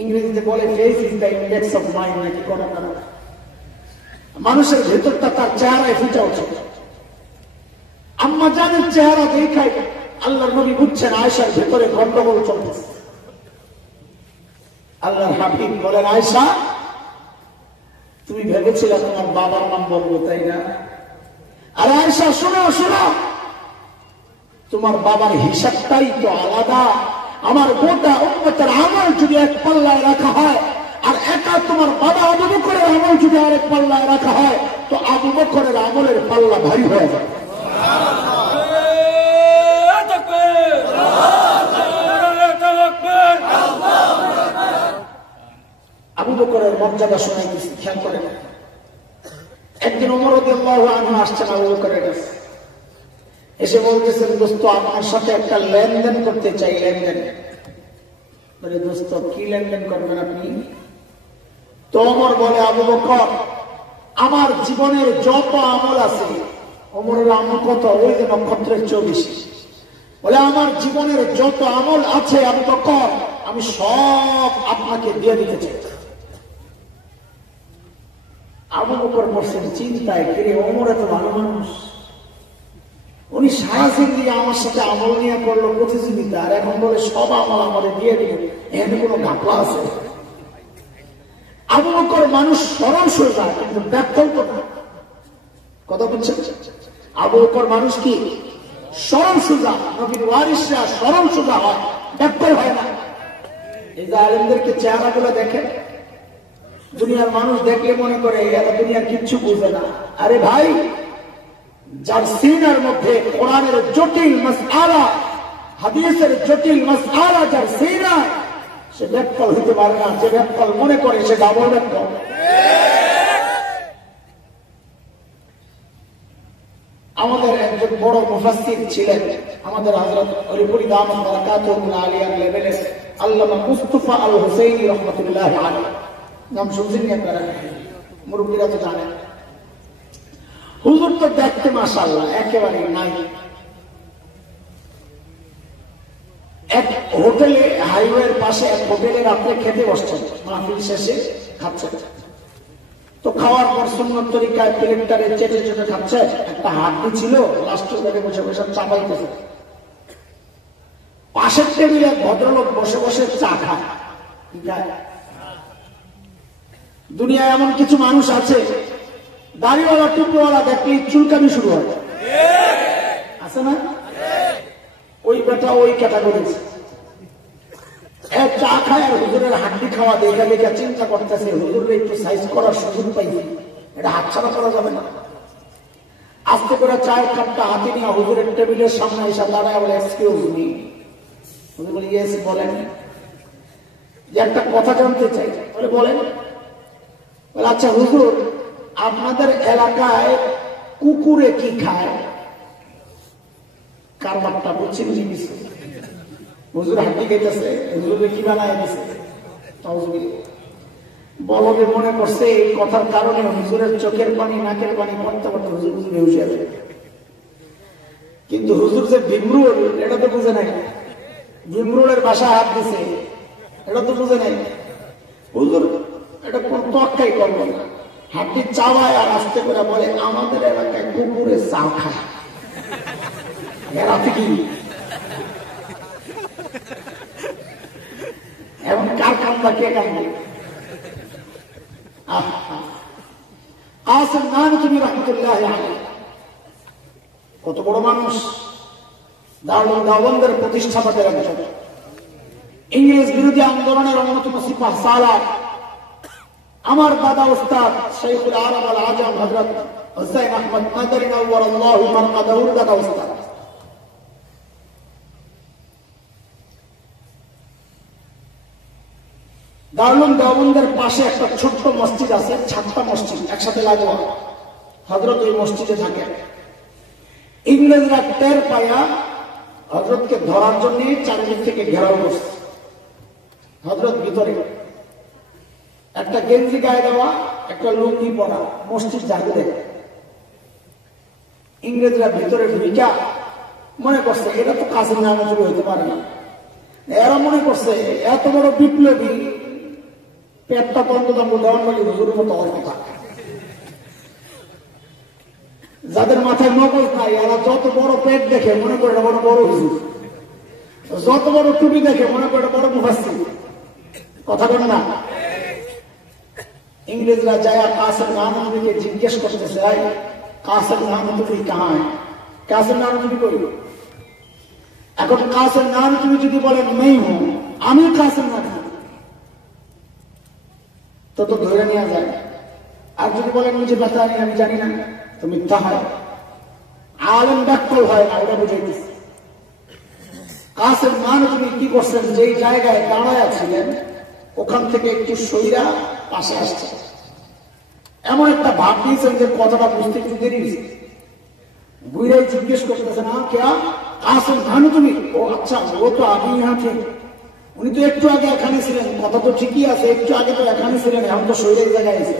ইংরেজিতে বলে face is the index of mind, নাকি কোনো কারণ মানুষের ভেতরটা তার চেহারায় ফুটে উঠে। আম্মা জানের চেহারা দেখায় আল্লাহর নবী বুঝছেন আয়েশার ভেতরে গন্ডগোল চলতেছে। আল্লাহর হাবিব বলেন, আয়েশা তুমি ভেবেছিলে তোমার বাবার নাম বলবো তাই না? আরে আয়েশা শোনো শোনো, তোমার বাবার হিসাবটাই তো আলাদা। আমার গোটা উম্মতের আমল যদি এক পাল্লায় রাখা হয়, আর একা তোমার বাবা আবু বকরের আমল যদি আরেক পাল্লায় রাখা হয়, তো আবু বকরের আমলের পাল্লা ভারী হয়ে যায়। আবু বকরের মর্যাদা শোনাই দিচ্ছি, খেয়াল করেন। একদিন ওমর রাদিয়াল্লাহু আনহু আসছেন আবু বকরের কাছে, এসে বলতেছেন, দোস্ত আমার সাথে একটা লেনদেন করতে চাই। লেনদেন বলে, দোস্ত কি লেনদেন করবেন আপনি? তো ওমর বলে, আবু বকর আমার জীবনের যত আমল আছে, ওমরের আমল কত? ওই যে নক্ষত্রের 24। বলে আমার জীবনের যত আমল আছে আবু বকর আমি সব আপনাকে দিয়ে দিতে চাই। আবু বকর বলছেন চিন্তায়, কিরে ওমর এত ভালো মানুষ, উনি সারা জিন্দেগি আমার সাথে আমল নিয়ে করলো প্রতিযোগিতা, আর এখন বলে সব আমল আমাদের দিয়ে দিল, এখানে কোনো ঘাপলা আছে? আবু বকর মানুষ সরল সোজা, কিন্তু ব্যাখ্যাও তো না। কথা বলছেন, আবু বকর মানুষ কি সরল সোজা, নবীর ওয়ারিসরা সরল সোজা হয়, ব্যাখ্যা হয় না। এই যে আলেমদেরকে চেহারা গুলো দেখে, দুনিয়ার মানুষ দেখলে মনে করে এরা দুনিয়ার কিচ্ছু বুঝে না। আরে ভাই, যার সিনার মধ্যে কোরআনের জটিল মাসআলা, হাদিসের জটিল মাসআলা যার সিনা, সে ব্যাখ্যা হইতে পারে না। যে ব্যাখ্যা মনে করে সে ডাবল ব্যাখ্যা। আমাদের একজন বড় মুফাসসির ছিলেন, আমাদের হযরত হরিপুরি দামাত বারাকাতুহুল আলিয়ার লেভেলে আল্লামা মুস্তাফা আল হুসাইনি রাহমাতুল্লাহি আলাইহি, নাম শুনছেন আপনারা? মুরব্বীরা তো জানেন। হুজুর তো দেখতে মাশাআল্লাহ একেবারে নাই। এক হোটেলে, হাইওয়ের পাশে এক হোটেলে রাত্রে খেতে বসছেন, মাহফিল শেষে খাচ্ছেন। তো খাওয়ার পর সুন্নত তরিকায় প্লেটটারে চেটে চেটে খাচ্ছে। একটা হাড্ডি ছিল, লাস্টের দিকে বসে বসে চাপাইতেছে। পাশের টেবিলে এক ভদ্রলোক বসে বসে চা খায়। দুনিয়ায় এমন কিছু মানুষ আছে, দাড়িওয়ালা টুপিওয়ালা দেখলেই চুলকানি শুরু হয়, আছে না? ওই বেটা ওই ক্যাটাগরি। চা খায় আর হুজুরের হাড্ডি খাওয়া দেখা দেখা চিন্তা করতেছে, হুজুরের একটু সাইজ করার সুযোগ পাইছি, এটা হাতছাড়া করা যাবে না। আস্তে করে চায়ের কাপটা হাতে নিয়ে হুজুরের টেবিলের সামনে এসে দাঁড়ায় বলে, এক্সকিউজ মি। হুজুর বলে, ইয়েস বলেন। যে একটা কথা জানতে চাই। বলে বলেন। বলে আচ্ছা হুজুর, আপনাদের এলাকায় কুকুরে কি খায়? কারবারটা বুঝছেন জিনিস। হুজুর হাঁটি খাইতেছে, হুজুরে কি বানায় দিছে? বলবে মনে করছে এই কথার কারণে হুজুরের চোখের পানি নাকের পানি পড়তে পড়তে হুজুর হুজুর বেহুশ হয়ে যাবে। কিন্তু হুজুর যে ভিমরুল এটা তো বুঝে নাই। ভিমরুলের বাসা হাত দিছে এটা তো বুঝে নাই। হুজুর এটা কোন তক্কাই করবো না, হাঁটি চাওয়ায় আর আস্তে করে বলে আমাদের এলাকায় কুকুরে চা খায়। রাতে কি এবং কার কান্দা কে কান্দে? কাসেম নানতুবি রাহমাতুল্লাহ আলাইহি কত বড় মানুষ, দারুল দেওবন্দের প্রতিষ্ঠাতাদের একজন, ইংরেজ বিরোধী আন্দোলনের অন্যতম সিপাহ সালার, আমার দাদা উস্তাদ শাইখুল আরব আল আজম হযরত হুসাইন আহমদ মাদানী নওয়ারাল্লাহু মারকাদাহুর দাদা উস্তাদ। দারুল দেওবন্দের পাশে একটা ছোট্ট মসজিদ আছে, 7টা মসজিদ একসাথে লাগোয়া। হযরত ওই মসজিদে থাকে। ইংরেজরা টের পায়া হযরতকে ধরার জন্য চারিদিক থেকে ঘেরাও করছে। হযরত ভিতরে একটা গেঞ্জি গায়ে দেওয়া, একটা লুঙ্গি পরা, মসজিদ জাগলে। ইংরেজরা ভিতরে ঢুইকা মনে করছে এটা তো কাসেম নানতুবি হইতে পারে না। এরা মনে করছে এত বড় বিপ্লবী পেটটা পর্যন্ত দেওয়ানবাড়ি হুজুরের মতো হওয়ার কথা। যাদের মাথায় মগজ নাই এরা যত বড় পেট দেখে মনে করে বড় বড় হুজুর, যত বড় টুপি দেখে মনে করে বড় মুফাসসির। কথা বল না? ইংরেজরা যায় কাসেম নানতুবিকে জিজ্ঞেস করতেছে, কাসেম নানতুবি কাহায়? কাসেম নানতুবি কই? এখন কাসেম নানতুবি যদি বলেন নেই হো, আমি কাসেম নানতুবি, তো ধরে নেওয়া যায়। আর যদি বলেন মুঝে বাতা নেই, আমি জানি না, তো মিথ্যা হয়। আলেম ব্যাকল হয় না, ওটা বুঝে গেছে। কাসেম নানতুবি কি করছেন, যেই জায়গায় দাঁড়ায় ছিলেন ওখান থেকে একটু সইরা পাশে আসছে। এমন একটা ভাব দিয়েছেন যে কথাটা বুঝতে একটু দেরি হয়েছে। বুড়াই জিজ্ঞেস করতেছে, না কে? কাসেম নানতুবি। ও আচ্ছা, ও তো আমি ইহা थे, উনি তো একটু আগে এখানে ছিলেন। কথা তো ঠিকই আছে, একটু আগে তো এখানে ছিলেন, এখন তো শরীরের জায়গায় আছে।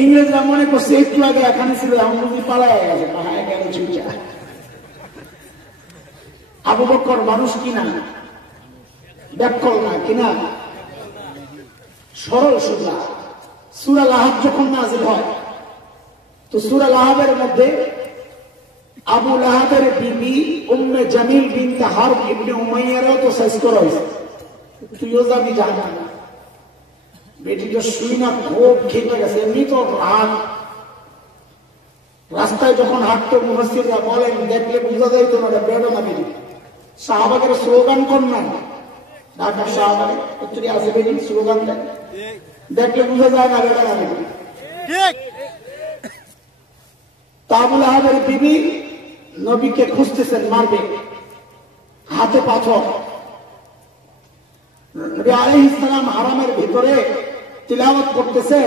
ইংরেজরা মনে করছে একটু আগে এখানে ছিল, এখন যদি পালায় গেছে, পালায় গেল ছুটে। আবু বকর মানুষ কিনা, ব্যাকল না কিনা, সরল সোজা। সূরা লাহাব যখন নাযিল হয় তো সূরা লাহাবের মধ্যে আবু লাহাবের বিবি উম্মে জামিল বিনতে হারব ইবনে উমাইয়ারও তো শেষ করা হয়েছে, তুইও যাবি জাহান্নামে। বেটিটা শুই না খুব খেপে গেছে, এমনি তো রাগ। রাস্তায় যখন হাঁটতো মুফাসসিররা বলেন দেখলে বোঝা যায় তো না বেড়ো না বেটি। সাহাবাদের স্লোগান কর না, ঢাকা সাহাবারে উত্তরে আসে বেটি স্লোগান দেয়, দেখলে বোঝা যায় না বেড়ো না বেটি। আবু লাহাবের বিবি নবীকে খুঁজতেছেন মারবে, হাতে পাথর। নবী আলাইহিস সালাম হারামের ভিতরে তিলাওয়াত করতেছে,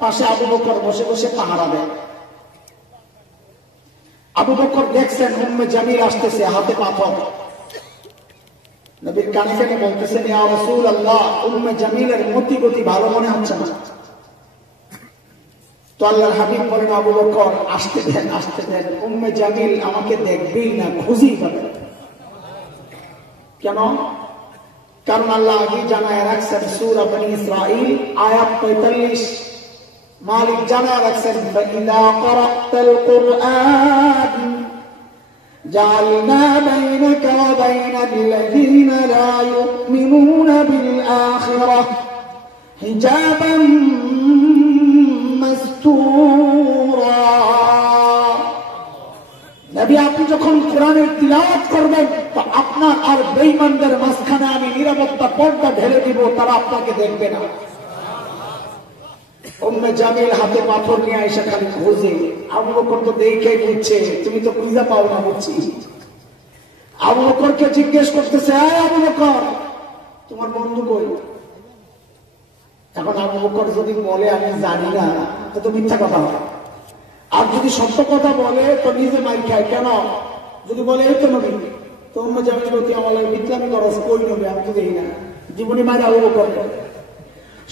পাশে আবু বকর বসে বসে পাহারা দেয়। আবু বকর দেখছেন উম্মে জামিল আসতেছে, হাতে পাথর। নবীর কানে কানে বলতেছেন, ইয়া রাসূলুল্লাহ, উম্মে জামিলের মতি গতি ভালো মনে হচ্ছে না। তো আল্লাহর হাবিব বলেন, আবু বকর আসতে দেন, আসতে দেন, উম্মে জামিল আমাকে দেখবেই না, খুঁজেই পাবে। কেন? কারণ আল্লাহ আগে জানায় রাখছেন সূরা বনী ইসরাঈল আয়াত 45, মালিক জানায় রাখছেন, ফাইদা ক্বরাতাল কুরআন জাআলনা বাইনাকা ওয়া বাইনাল্লাযীনা লা ইউমিনুনা বিল আখিরাহ হিজাবান মাসতুরা। নবী আপনি যখন কোরআনের তিলাওয়াত করবেন তো আপনার আর বেঈমানদের মাঝখানে আমি নিরাপত্তা পর্দা ঢেলে দিব, তারা আপনাকে দেখবে না। উম্মে জামিল হাতে পাথর নিয়ে এসে খালি খোঁজে। আবু বকর তো দেখেই বুঝছে তুমি তো খুঁজে পাও না, বুঝছি। আবু বকরকে জিজ্ঞেস করতেছে, আবু বকর তোমার বন্ধু কই? এখন আবু বকর যদি বলে আমি জানি না, তো মিথ্যা কথা হয়। আর যদি সত্য কথা বলে তো নিজে মাই খায়। কেন? যদি বলে এই তো নবী, তো অন্য জায়গায় প্রতি আমার মিথ্যামি খরচ কই নবী, আমি তো দেখি না, জীবনী মায়ের আবু বকর।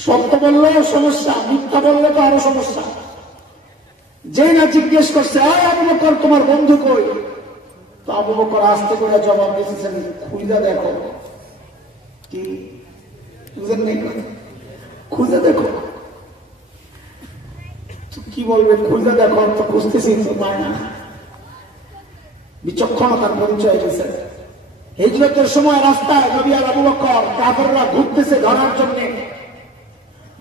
সত্য বললেও সমস্যা, মিথ্যা বললে তো আরো সমস্যা। যেই না জিজ্ঞেস করছে আবু বকর তোমার বন্ধু কই, তো আবু বকর আস্তে করে জবাব দিয়েছেন খুঁজে দেখো। কি বুঝেন নেই? খুঁজে দেখো। কি বলবে? খুঁজে দেখো তো খুঁজতেছি তো পায় না। বিচক্ষণতার পরিচয় দিয়েছে। হিজরতের সময় রাস্তায় নবী আর আবু বকর কাফেররা ঘুরতেছে ধরার জন্য।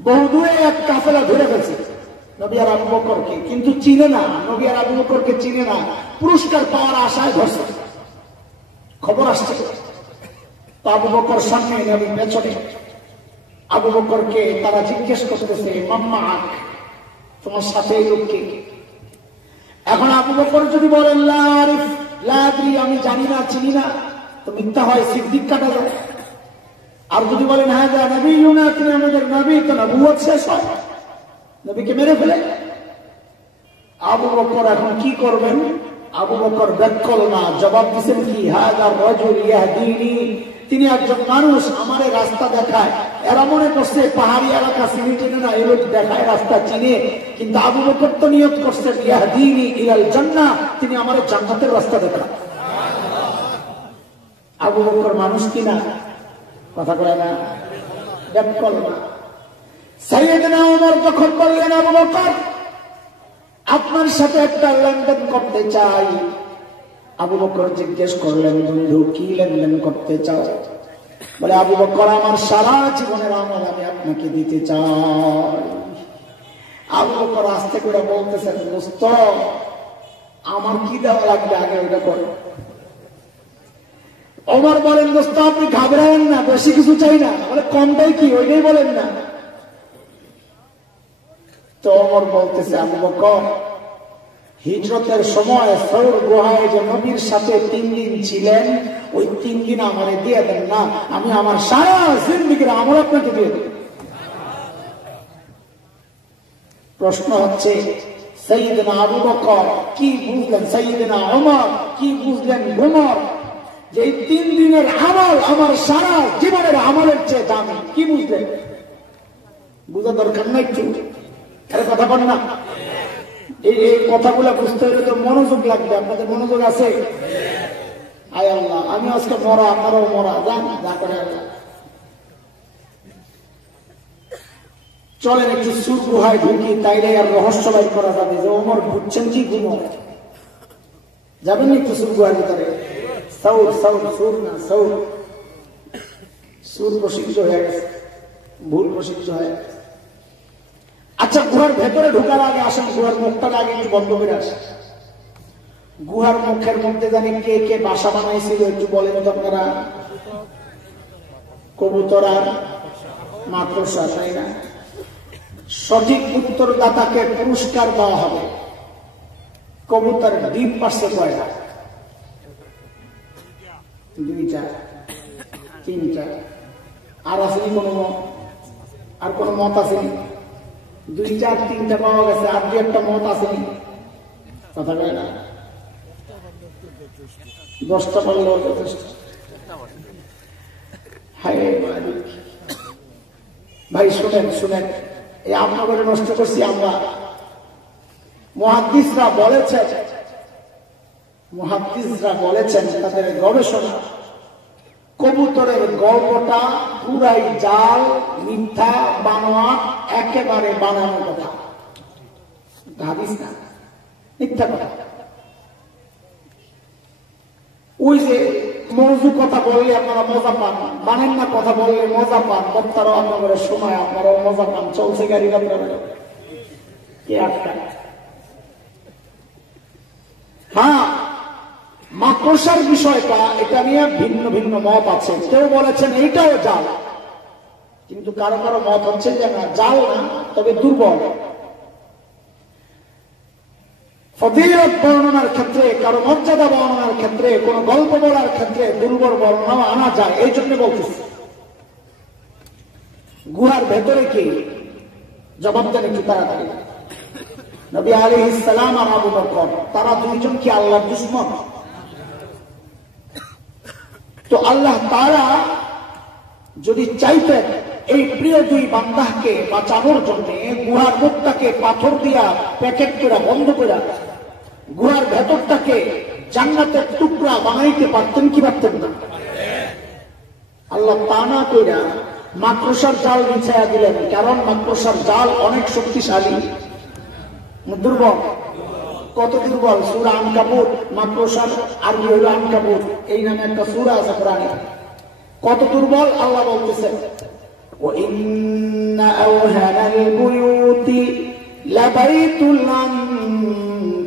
বহু দূরে এক কাফেলা ধরে গেছে নবী আর আবু বকরকে, কিন্তু চিনে না। নবী আর আবু বকরকে চিনে না, পুরস্কার পাওয়ার আশায় ধরছে। খবর আসছে তো আবু বকর সামনে, নবী পেছনে। আবু বকরকে তারা জিজ্ঞেস করতেছে মাম্মা আক, তোমার সাথে এই লোককে। এখন আবু বকর যদি বলেন লা আরিফ লা আদরি, আমি জানি না, চিনি না, তো মিথ্যা হয়, সিদ্দিক কাটা যায়। আর যদি বলেন হ্যাঁ যা নবী ইউনা, তিনি আমাদের নবী, তো নবুয়ত শেষ হয়, নবীকে মেরে ফেলে। আবু বকর এখন কি করবেন? আবু বকর ব্যাকল না, জবাব দিচ্ছেন কি হাযা রাজুল ইয়াহদিনি, তিনি একজন মানুষ আমারে রাস্তা দেখায়। এরা মনে করছে পাহাড়ি এলাকা চিনি চিনে না, এর দেখায় রাস্তা চিনে, কিন্তু আবু বকর তো নিয়ত করছে ইয়াহদিনি ইলাল জান্নাহ, তিনি আমারে জান্নাতের রাস্তা দেখায়। আবু বকর মানুষ কিনা? কথা কয় না, ব্যাকল না। সাইয়েদনা ওমর যখন বললেন আবু বকর আপনার সাথে একটা লেনদেন করতে চাই, আবু বকর জিজ্ঞেস করলেন বন্ধু কি লেনদেন করতে চাও? বলে আবু বকর আমার সারা জীবনের আমল আমি আপনাকে দিতে চাই। আবু বকর আস্তে করে বলতেছেন দোস্ত আমার কি দেওয়া লাগবে আগে ওইটা করো। ওমর বলেন দোস্ত আপনি ঘাবড়ায়েন না, বেশি কিছু চাই না। বলে কমটাই কি? ওইটাই বলেন না। তো ওমর বলতেছে আবু বকর হিজরতের সময় সৌর গুহায় যে নবীর সাথে 3 দিন ছিলেন, ওই 3 দিন আমারে দিয়ে দেন না, আমি আমার সারা জিন্দেগির আমল আপনাকে দিয়ে দেব। প্রশ্ন হচ্ছে সাইয়েদনা আবু বকর কি বুঝলেন, সাইয়েদনা ওমর কি বুঝলেন, ওমর যে এই 3 দিনের আমল আমার সারা জীবনের আমলের চেয়ে দামি, কি বুঝলেন? বুঝা দরকার না একটু? আরে কথা বল না। এই কথাগুলো বুঝতে হলে তো মনোযোগ লাগবে। আপনাদের মনোযোগ আছে? আয় আল্লাহ, আমি আজকে মরা, আপনারাও মরা, যান যা করে আল্লাহ। চলেন একটু সুর গুহায় ঢুকি, তাইলে আর রহস্য বাইর করা যাবে যে ওমর বুঝছেন কি ঘুমর। যাবেন একটু সুর গুহার ভিতরে? সৌর সৌর সুর না সৌর, সুর প্রসিদ্ধ হয়ে গেছে, ভুল প্রসিদ্ধ হয়ে গেছে। আচ্ছা গুহার ভেতরে ঢুকার আগে আসেন, গুহার মুখটা আগে একটু বন্ধ করে আসেন। গুহার মুখের মধ্যে জানি কে কে বাসা বানাইছিল একটু বলেন তো আপনারা? কবুতর আর মাকড়সা, তাই না? সঠিক উত্তরদাতাকে পুরস্কার দেওয়া হবে। কবুতর ডিম পারছে কয়টা? 2টা 3টা। আর আসেনি কোনো মত? আর কোনো মত আসেনি? 2টা আর 3টা পাওয়া গেছে, আর 2-একটা মত আসেনি। কথা বলে না? 10টা পারলেও যথেষ্ট। হায় মালিক। ভাই শুনেন শুনেন, এই আপনাদের নষ্ট করছি আমরা। মুহাদ্দিসরা বলেছেন তাদের গবেষণা, কবুতরের গল্পটা পুরাই জাল, মিথ্যা, বানোয়াট, একেবারে বানানো কথা, হাদিস না, মিথ্যা কথা। ওই যে মৌজু কথা বললে আপনারা মজা পান, বানেন না কথা বললে মজা পান, বক্তারাও আপনাদের সময় আপনারাও মজা পান, চলছে গাড়ির আপনারা কে আটকায়? হ্যাঁ, মাকড়সার বিষয়টা, এটা নিয়ে ভিন্ন ভিন্ন মত আছে। কেউ বলেছেন এইটাও জাল, কিন্তু কারো কারো মত হচ্ছে যে না জাল না, তবে দুর্বল। ফজিলত বর্ণনার ক্ষেত্রে, কারো মর্যাদা বর্ণনার ক্ষেত্রে, কোন গল্প বলার ক্ষেত্রে দুর্বল বর্ণনাও আনা যায়, এই জন্য বলতেছি। গুহার ভেতরে কে? জবাব দেন একটু তাড়াতাড়ি। নবী আলাইহিস সালাম আর আবু বকর, তারা দুইজন কি আল্লাহর দুশমন? তো আল্লাহ তাআলা যদি চাইতেন এই প্রিয় দুই বান্দাকে বাঁচানোর জন্য গুহার মুখটাকে পাথর দিয়া প্যাকেট করে বন্ধ করে গুহার ভেতরটাকে জান্নাতের টুকরা বানাইতে পারতেন কি পারতেন না? আল্লাহ তা না কইরা মাকড়সার জাল বিছাইয়া দিলেন, কারণ মাকড়সার জাল অনেক শক্তিশালী, দুর্বল। কত দুর্বল? সূরা আনকাবুত, মাকড়সার আরবি হলো আনকাবুত, এই নামে একটা সূরা আছে কোরআনে। কত দুর্বল আল্লাহ বলতেছেন, وَإِنَّ أَوْهَنَ الْبُيُوتِ لَبَيْتُ الْعَنكَبُوتِ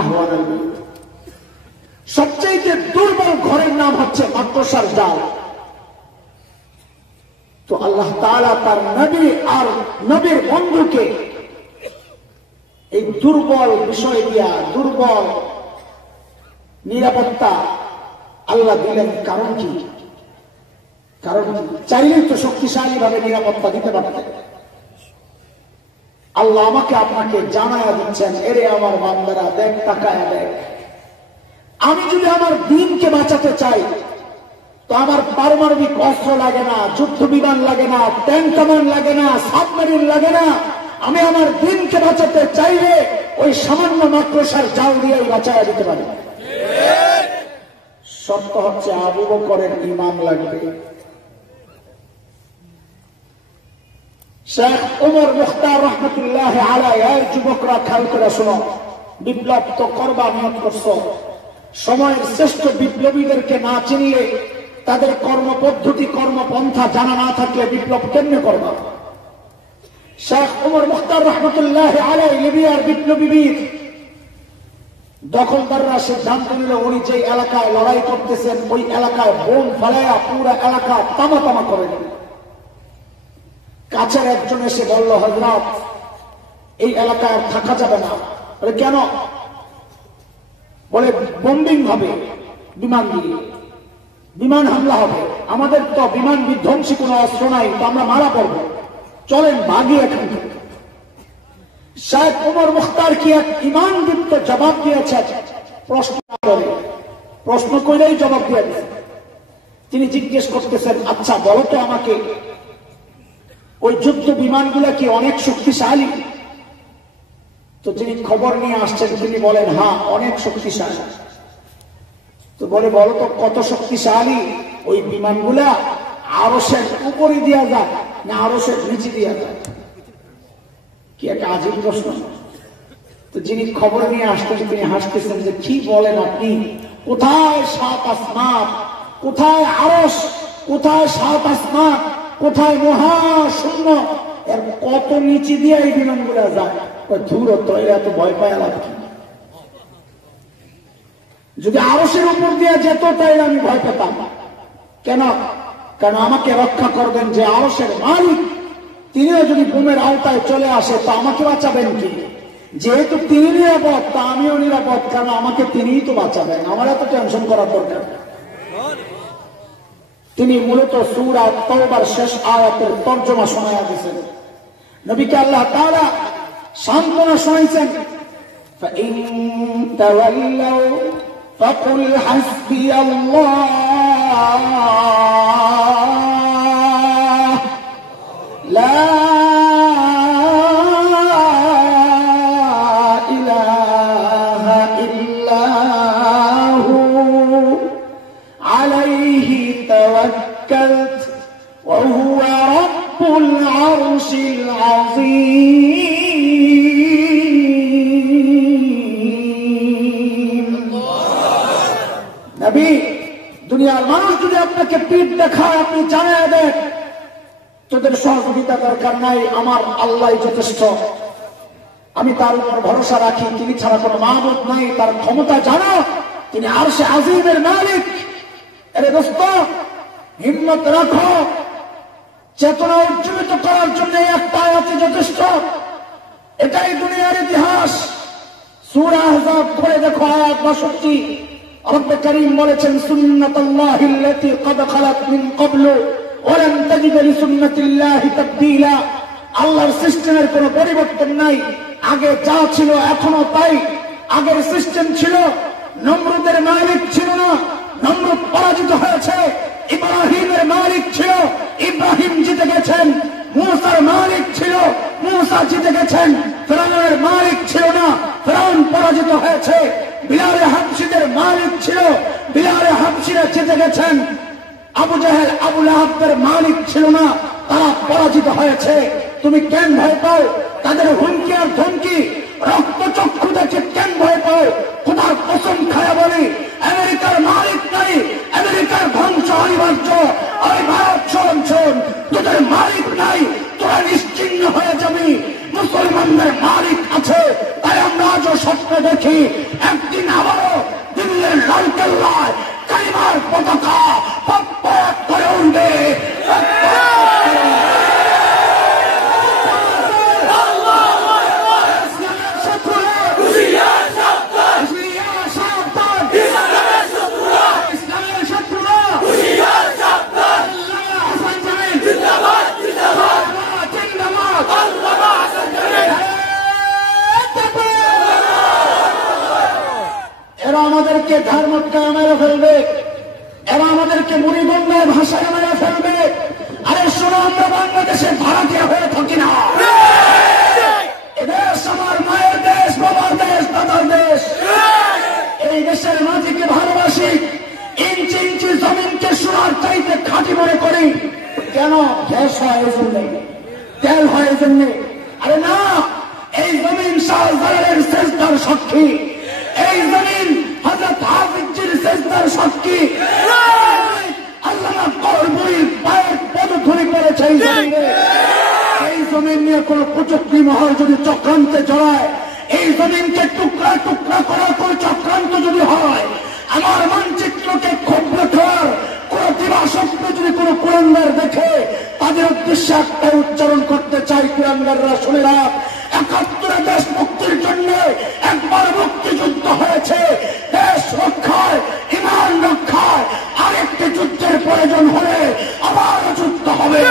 أَهْوَنَ الْبُيُوتِ। সবচেয়ে দুর্বল ঘরের নাম হচ্ছে মাকড়সার জাল। তো আল্লাহ তাআলা তার নবী আর নবীর বন্ধুকে এই দুর্বল বিষয় দিয়া দুর্বল নিরাপত্তা আল্লাহ দিলেন। কারণ কি? কারণ চাইলেই তো শক্তিশালী ভাবে নিরাপত্তা দিতে পারতেন। আল্লাহ আমাকে আপনাকে জানায়া দিচ্ছেন, এরে আমার বান্দারা, দেখ, তাকায়া দেখ, আমি যদি আমার দ্বীনকে বাঁচাতে চাই তো আমার পারমাণবিক অস্ত্র লাগে না, যুদ্ধ বিমান লাগে না, ট্যাঙ্ক কামান লাগে না, সাবমেরিন লাগে না। আমি আমার দ্বীনকে বাঁচাতে চাইলে ওই সামান্য মাকড়সার জাল দিয়েই বাঁচায়া দিতে পারি। শর্ত হচ্ছে আবু বকরের ঈমান লাগবে। শেখ ওমর মুখতার রহমতুল্লাহ আলাইহি, যুবকরা খেয়াল করে শোনো, বিপ্লব তো করবা নিয়ত করছো, সময়ের শ্রেষ্ঠ বিপ্লবীদেরকে না চিনলে, তাদের কর্মপদ্ধতি কর্মপন্থা জানা না থাকলে বিপ্লব কেমনে করবা? শেখ ওমর মুখতার রহমতুল্লাহ আলাইহি লিবিয়ার বিপ্লবীবীর দখলদাররা সিদ্ধান্ত নিল উনি যে এলাকায় লড়াই করতেছেন ওই এলাকায় বোম ফালাইয়া পুরো এলাকা তামা তামা করে দেবে। কাছের একজন এসে বলল, হযরত, এই এলাকায় থাকা যাবে না। বলে কেন? বলে বোম্বিং হবে, বিমান দিয়ে বিমান হামলা হবে, আমাদের তো বিমান বিধ্বংসী কোনো অস্ত্র নাই, তো আমরা মারা পড়বো, চলেন ভাগি এখান থেকে। শেখ ওমর মুখতার কি এক ঈমানযুক্ত জবাব দিয়েছে, প্রশ্ন করে, প্রশ্ন কইলেই জবাব দিয়ে দিয়েছে। তিনি জিজ্ঞেস করতেছেন, আচ্ছা বলো তো আমাকে, ওই যুদ্ধ বিমানগুলা কি অনেক শক্তিশালী? তো যিনি খবর নিয়ে আসছেন তিনি বলেন, হ্যাঁ অনেক শক্তিশালী। তো বলে, বলো তো কত শক্তিশালী? ওই বিমানগুলা আরশের উপরে দেওয়া যায় না আরশের নিচে দেওয়া যায়? কি একটা আজীব প্রশ্ন। তো যিনি খবর নিয়ে আসতেন তিনি হাসতেছেন যে, কি বলেন আপনি? কোথায় সাত আসমান, কোথায় আরশ, কোথায় সাত আসমান, কোথায় মহাশূন্য, এর কত নিচে দিয়ে এই বিমানগুলা যায়? দূরত্ব, এরা তো ভয় পায় লাভ কি? যদি আরশের উপর দিয়ে যেত তাই আমি ভয় পেতাম। কেন? কারণ আমাকে রক্ষা করবেন যে আরশের মালিক, তিনিও যদি বোমের আওতায় চলে আসে তো আমাকে বাঁচাবেন কি? যেহেতু তিনি নিরাপদ তা আমিও নিরাপদ, কারণ আমাকে তিনিই তো বাঁচাবেন, আমার এত টেনশন করার দরকার। তিনি মূলত সূরা তাওবার শেষ আয়াতের তর্জমা শোনায়া দিয়েছেন। নবীকে আল্লাহ তাআলা সান্ত্বনা শোনাইছেন, فَإِن تَوَلَّوْا فَقُلْ حَسْبِيَ اللَّهُ لَا إِلَٰهَ إِلَّا هُوَ عَلَيْهِ تَوَكَّلْتُ وَهُوَ رَبُّ الْعَرْشِ الْعَظِيمِ। নবী, দুনিয়ার মানুষ যদি আপনাকে পিঠ দেখায় আপনি জানিয়ে দেন তোদের সহযোগিতা দরকার নাই, আমার আল্লাহ যথেষ্ট, আমি তার উপর ভরসা রাখি, তিনি ছাড়া কোনো মাবুদ নাই, তার ক্ষমতা জানো, তিনি আরশে আজিমের মালিক। আরে দোস্ত, হিম্মত রাখো, চেতনা উজ্জীবিত করার জন্য একটা আয়াতে যথেষ্ট। এটাই দুনিয়ার ইতিহাস। সূরা আহজাব পড়ে দেখো, আয়াত ৬২। রব্ব করিম বলেছেন সুন্নাতুল্লাহিল্লাতী ক্বাদ খালাত মিন ক্বাবলু ওয়া লান তাজিদ লিসুন্নাতিল্লাহি তাবদীলা। আল্লাহর সিস্টেমের কোনো পরিবর্তন নাই, আগে যা ছিল এখনো তাই। আগের সিস্টেম ছিল, নমরুদের মালিক ছিল না, নমরুদ পরাজিত হয়েছে। ইব্রাহিমের মালিক ছিল, ইব্রাহিম জিতে গেছেন। মূসার মালিক ছিল, মূসা জিতে গেছেন। ফিরআউনের মালিক ছিল না, ফিরআউন পরাজিত হয়েছে। বিলালে হাবশীদের মালিক ছিল, বিলালে হাবশীরা জিতে গেছেন। আবু জাহেল আবু লাহাবের মালিক ছিল না, তারা পরাজিত হয়েছে। তুমি কেন ভয় পাও? তাদের হুমকি আর ধমকি, রক্তচক্ষু দেখে কেন ভয় পাও? খোদার কসম খায়া বলি, আমেরিকার মালিক নাই, আমেরিকার ধ্বংস অনিবার্য। ওই ভারত শোন শোন, তোদের মালিক নাই, তোরা নিশ্চিহ্ন হয়ে যাবি। মুসলমানদের মালিক আছে, তাই আমরা আজও স্বপ্ন দেখি একদিন আবারও দিল্লির লালকেল্লায় কালিমার পতাকা পক পক করে উঠবে। এরা আমাদেরকে ধর্মটায় মেরে ফেলবে, এরা আমাদেরকে মুড়িগঙ্গায় ভাষায় মেরে ফেলবে। আরে শোনো, আমরা বাংলাদেশে ভাড়াটিয়া হয়ে থাকি না। এদেশ আমার মায়ের দেশ, বাবার দেশ, দাদার দেশ। এই দেশের মাটিকে ভালোবাসি, ইঞ্চি ইঞ্চি জমিনকে সোনার চাইতে খাঁটি মনে করি। কেন? গ্যাস হয় এই জন্যে, তেল হয় এই জন্যে। আরে না, এই জমিন শাহজালালের সেজদার সাক্ষী, এই জমিন হযরত হাফিজের সেজদার সাক্ষী। আল্লামা করবুরীর পায়ের পদধূলি পড়েছে এই জমিনে। এই জমিন নিয়ে কোন কুচক্রী মহল যদি চক্রান্তে জড়ায়, এই জমিনকে টুকরা টুকরা করার কোন চক্রান্ত যদি হয়, আমার মানচিত্রকে ক্ষুব্ধ করার কোন দিবাস্বপ্ন যদি কোন কুলাঙ্গার দেখে, তাদের উদ্দেশ্যে একটা উচ্চারণ করতে চাই, কুলাঙ্গাররা শুনে রাখ, ৭১ দেশ মুক্তির জন্য একবার মুক্তিযুদ্ধ হয়েছে। দেশ রক্ষায়, ইমান রক্ষায় আরেকটি যুদ্ধের প্রয়োজন হলে আবার যুদ্ধ হবে।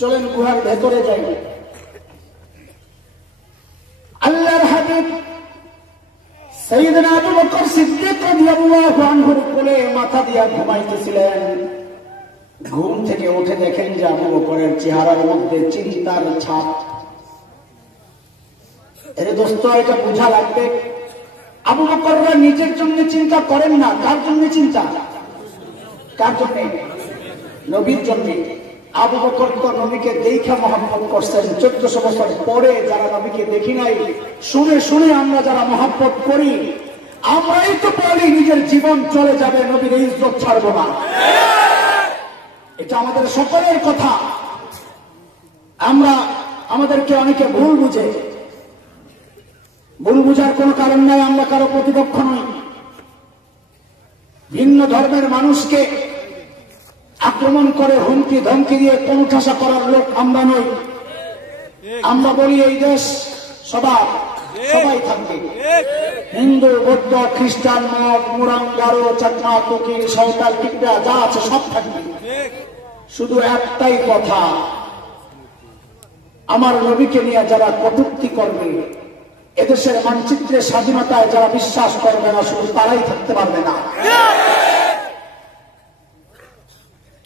চলেন গুহার ভেতরে যাই। আল্লাহর হাবিব সাইয়েদনা আবু বকর সিদ্দিক রাদিয়াল্লাহু আনহুর কোলে মাথা দিয়া ঘুমাইতেছিলেন। ঘুম থেকে উঠে দেখেন যে আবু বকরের চেহারার মধ্যে চিন্তার ছাপ। এর দোস্ত, এটা বোঝা লাগবে, আবু বকররা নিজের জন্য চিন্তা করেন না। কার জন্য চিন্তা? কার জন্য? নবীর জন্য। আবু বকর তো নবীকে দেখা মহব্বত করছেন। ১৪০০ বছর পরে যারা নবীকে দেখি নাই, শুনে শুনে আমরা যারা মহব্বত করি, আমরাই তো বলি নিজের জীবন চলে যাবে, নবীর ইজ্জত ছাড়বো না। এটা আমাদের সকলের কথা। আমাদেরকে অনেকে ভুল বুঝে। ভুল বুঝার কোন কারণ নাই, আমরা কারো প্রতিপক্ষ নই। ভিন্ন ধর্মের মানুষকে আক্রমণ করে হুমকি ধমকি দিয়ে কোণঠাসা করার লোক আমরা নই। আমরা বলি এই দেশ সবাই থাকবে, হিন্দু, বৌদ্ধ, খ্রিস্টান, মগ, মুরাং, গারো, চাকমা, কুকি, সাঁওতাল, টিকরা যা আছে সব থাকবে। শুধু একটাই কথা, আমার নবীকে নিয়ে যারা কটূক্তি করবে, এদেশের মানচিত্রের স্বাধীনতায় যারা বিশ্বাস করবে না, শুধু তারাই থাকতে পারবে না।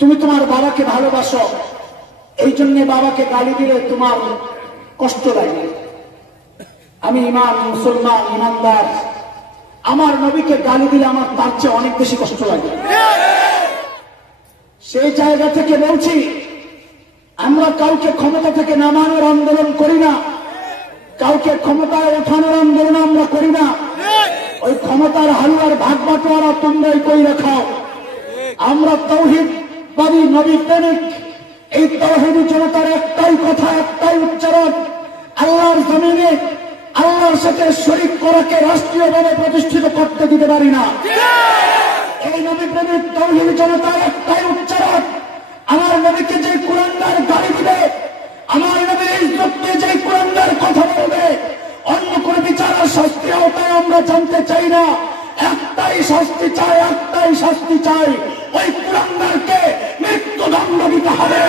তুমি তোমার বাবাকে ভালোবাসো, এই জন্য বাবাকে গালি দিলে তোমার কষ্ট লাগে। আমি মুসলমান, ইমানদার, আমার নবীকে গালি দিলে আমার তার চেয়ে অনেক বেশি কষ্ট লাগে। সেই জায়গা থেকে বলছি, আমরা কাউকে ক্ষমতা থেকে নামানোর আন্দোলন করি না। কাউকে ক্ষমতায় ওঠানোর আন্দোলন আমরা করি না। ওই ক্ষমতার হালুয়ার ভাগ বাটোয়ারা তোমরাই কইরা খাও। আমরা তাওহীদবাদী নবী প্রেমিক। এই তাওহীদি জনতার একটাই কথা, একটাই উচ্চারণ, আল্লাহর জমিনে আল্লাহর সাথে শরীক করাকে রাষ্ট্রীয়ভাবে প্রতিষ্ঠিত করতে দিতে পারি না। এই নবী প্রেমিক তাওহীদি জনতার একটাই উচ্চারণ, আমার নবীকে যে কুরআনদার গালি দিবে, আমার নবীর ইজ্জত নিয়ে যে কুরআনদার কথা বলবে, অন্য কোন বিচার আর শাস্তির আওতায় আমরা জানতে চাই না। একটাই শাস্তি চাই, একটাই শাস্তি চাই, ওই কুরআনদারকে মৃত্যুদণ্ড দিতে হবে।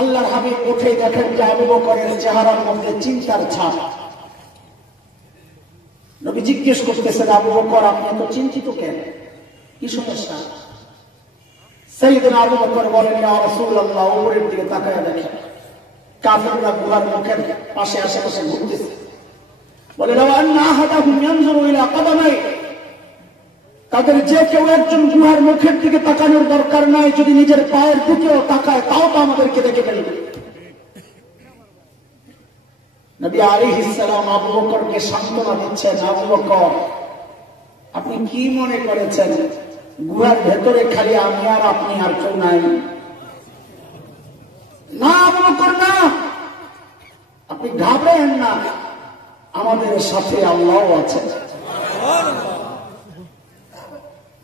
আল্লাহর হাবিব উঠে দেখেন যে আবু বকরের চেহারার মধ্যে চিন্তার ছাপ। নবী জিজ্ঞেস করতেছেন, আবু বকর আপনি এত চিন্তিত কেন, কি সমস্যা? সাইয়েদনা আবু বকর বলেন, ইয়া রাসূলুল্লাহ, উপরের দিকে তাকায় দেখেন কাফেররা গুহার মুখের পাশে আশেপাশে ঘুরতেছে। বলে, লাউ আন্না আহাদাহুম ইয়ানজুরু ইলা কাদামাই, তাদের যে কেউ একজন গুহার মুখের দিকে তাকানোর দরকার নাই, যদি নিজের পায়ের দিকেও তাকায় তাও তো আমাদেরকে দেখে ফেলবে। নবী আলাইহিস সালাম আবু বকরকে সান্ত্বনা দিচ্ছেন, আবু বকর আপনি কি মনে করেছেন গুহার ভেতরে খালি আমি আর আপনি, আর কেউ নাই? না আবু বকর না, আপনি ঘাবড়েন না, আমাদের সাথে আল্লাহ আছেন।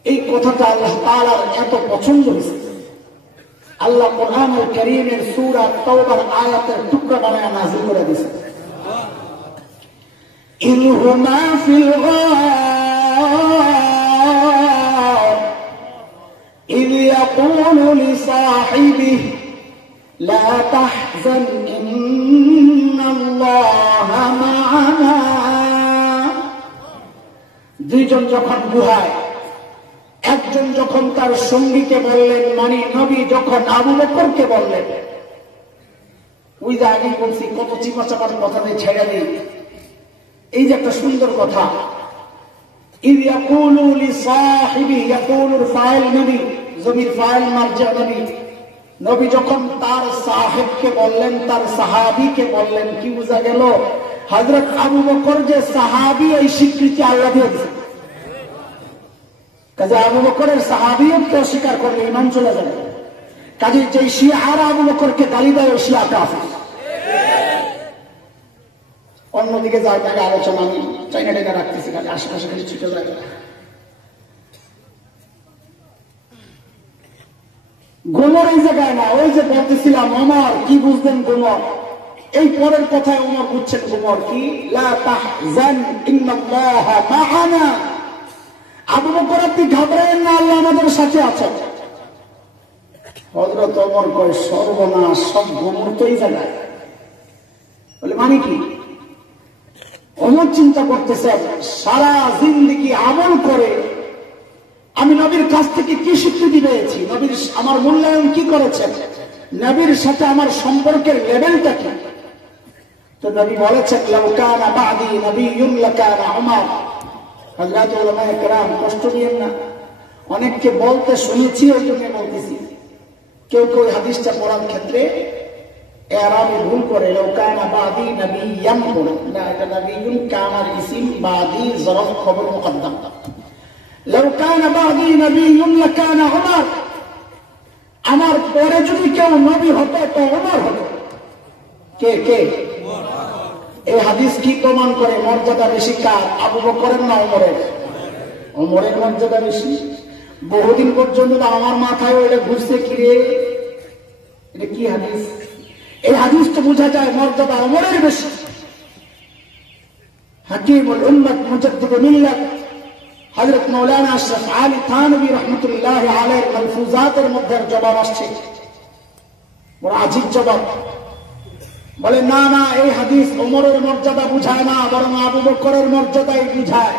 এই কথাটা আল্লাহ তাআলার এত পছন্দ হয়েছে, আল্লাহ কোরআনুল কারীমের সূরা তাওবার আয়াতের টুকরা বানায় নাযিল করে দিয়েছে। ইনহুমা ফিল গার ইয ইয়াকুলু লিসাহিবিহি লা তাহজান ইন্নাল্লাহা মা'ানা। দুইজন যখন গুহায়, একজন যখন তার সঙ্গীকে বললেন, মানে নবী যখন আবু বকরকে বললেন, ওই যে আগে বলছি কত চিপা চাপার কথা দিয়ে ছেড়ে দিই, এই যে একটা সুন্দর কথা, ইয ইয়াকুলু লিসাহিবিহি, ইয়াকুলুর ফাইল নবী, জমির ফাইল মারজা নবী। নবী যখন তার সাহেবকে বললেন, তার সাহাবীকে বললেন, কি বোঝা গেল? হযরত আবু বকর যে সাহাবী, এই স্বীকৃতি আল্লাহ দিয়ে দিয়েছেন। কাজে আবু বকরের সাহাবিয়তকে অস্বীকার করলে ঈমান চলে যাবে। কাজে যে শিয়ারা আবু বকরকে গালি দেয়, ওই শিয়া কাফির। অন্যদিকে যার জায়গা আলোচনা আমি চাইনা ডেকে রাখতেছি, খালি আশেপাশে খালি ছুটে যায়। গোমর এই জায়গায় না, ওই যে বলতেছিলাম ওমর, কি বুঝলেন গোমর? এই পরের কথায় ওমর বুঝছেন গোমর কি, লা তাহজান ইন্নাল্লাহা মা'ানা। আবু বকর আপনি ঘাবড়েন না, আল্লাহ আমাদের সাথে আছেন। হযরত ওমর কয়, সর্বনাশ, সব গোমর তো এই জায়গায়। বলে মানে কি? ওমর চিন্তা করতেছেন, সারা জিন্দেগি আমল করে আমি নবীর কাছ থেকে কি স্বীকৃতি পেয়েছি, নবীর আমার মূল্যায়ন কি করেছেন, নবীর সাথে আমার সম্পর্কের লেভেলটা কি? তো নবী বলেছেন, লাউ কানা বা'দি নবিয়্যুন লাকানা উমর। হযরত উলামায়ে কেরাম কষ্ট দিয়েন না, অনেককে বলতে শুনেছি, ওই জন্য বলতেছি। কেউ কেউ হাদিসটা পড়ার ক্ষেত্রে এরাবে ভুল করে, লাউ কানা বা'দি নবিয়্যান বলে না, এটা নবিয়্যুন কানার ইসিম, বা'দি জরফ খবর মুকদ্দম। লাউ কানা বা'দি নবিয়্যুন লাকানা উমর, আমার পরে যদি কেউ নবী হতো তো ওমর হতো। কে কে? এই হাদিস কি প্রমাণ করে মর্যাদা বেশি কার, আবু বকরের না ওমরের? ওমরের মর্যাদা বেশি। বহুদিন পর্যন্ত আমার মাথায় ওইটা ঘুরছে, কি রে এটা কি হাদিস? এই হাদিস তো বোঝা যায় মর্যাদা ওমরের বেশি। হাকিমুল উম্মত মুজাদ্দিদুল মিল্লাত হযরত মাওলানা আশরাফ আলী থানভী রাহমাতুল্লাহ আলাইহির মালফুজাতের মধ্যে জবাব আসছে, বড় আজীব জবাব। বলে না না, এই হাদিস ওমরের মর্যাদা বুঝায় না, বরং আবু বকরের মর্যাদাই বুঝায়।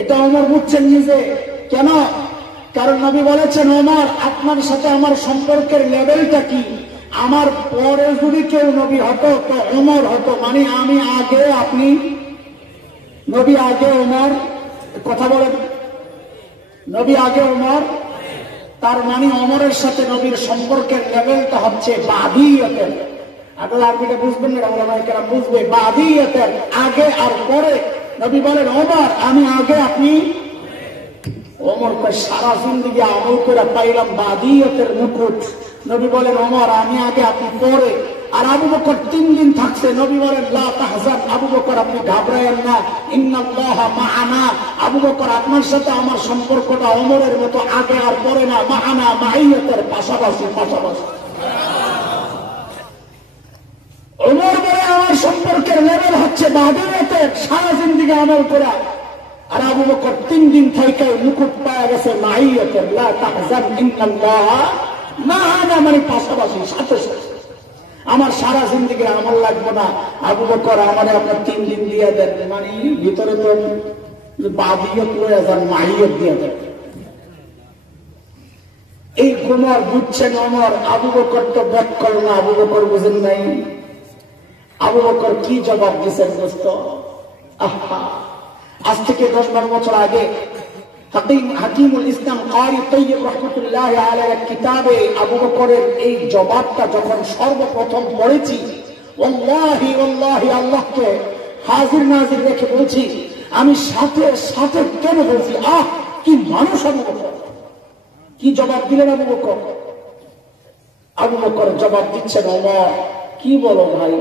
এটা ওমর বুঝছেন নিজে, কেন? কারণ নবী বলেছেন, ওমর আপনার সাথে আমার সম্পর্কের লেভেলটা কি? আমার পরে যদি কেউ নবী হতো তো ওমর হতো, মানে আমি আগে আপনি নবী আগে ওমর। কথা বলেন, নবী আগে ওমর, তার মানে ওমরের সাথে নবীর সম্পর্কের লেভেলটা হচ্ছে বাদিয়তের। আপনারা আরবিটা বুঝবেন না, ওলামায়ে বুঝবে বাদিয়তের, আগে আর পরে। নবী বলেন ওমর আমি আগে আপনি। ওমর সারা জিন্দেগি আমল করে পাইলাম বাদিয়তের মুকুট। নবী বলেন ওমর আমি আগে আপনি পরে। আর আবু বকর 3 দিন থাকছে। নবী বলেন লা তাহজান, আবু বকর আপনি ঘাবড়ায়েন না, ইন্নাল্লাহা মাআনা। আবু বকর আপনার সাথে আমার সম্পর্কটা ওমরের মতো আগে আর পরে না, মাআনা মাইয়াতের পাশাপাশি পাশাপাশি। ওমর বলে আমার সম্পর্কের লেভেল হচ্ছে বাদিয়তের, সারা জিন্দেগি আমল করা। আর আবু বকর 3 দিন থেকে মুকুট পাওয়া গেছে মাইয়াতের, লা তাহজান ইন্নাল্লাহা মাআনা, মানে পাশাপাশি সাথে সাথে। আমার সারা জিন্দেগি আমল লাগবে না, আবু বকর আমারে আপনার 3 দিন দিয়ে দেন, মানে ভিতরে তো বাদিয়ত রয়ে যান, মাইয়ত দিয়ে দেন। এই ওমর বুঝছেন, ওমর আবু বকর তো বক্কল না, আবু বকর বুঝেন নাই। আবু বকর কি জবাব দিচ্ছেন দোস্ত? আহা, আজ থেকে 10-12 বছর আগে হাকিমুল ইসলাম কারি তৈয়ব রহমতুল্লাহ আলাইহির কিতাবে আবু বকরের এই জবাবটা যখন সর্বপ্রথম পড়েছি, ওয়াল্লাহি ওয়াল্লাহি আল্লাহকে হাজির নাজির রেখে বলছি, আমি সাথে সাথে কেন বলছি, আহ কি মানুষ আবু বকর! কি জবাব দিলেন আবু বকর? আবু বকর জবাব দিচ্ছেন, ওমর কি বলো ভাই,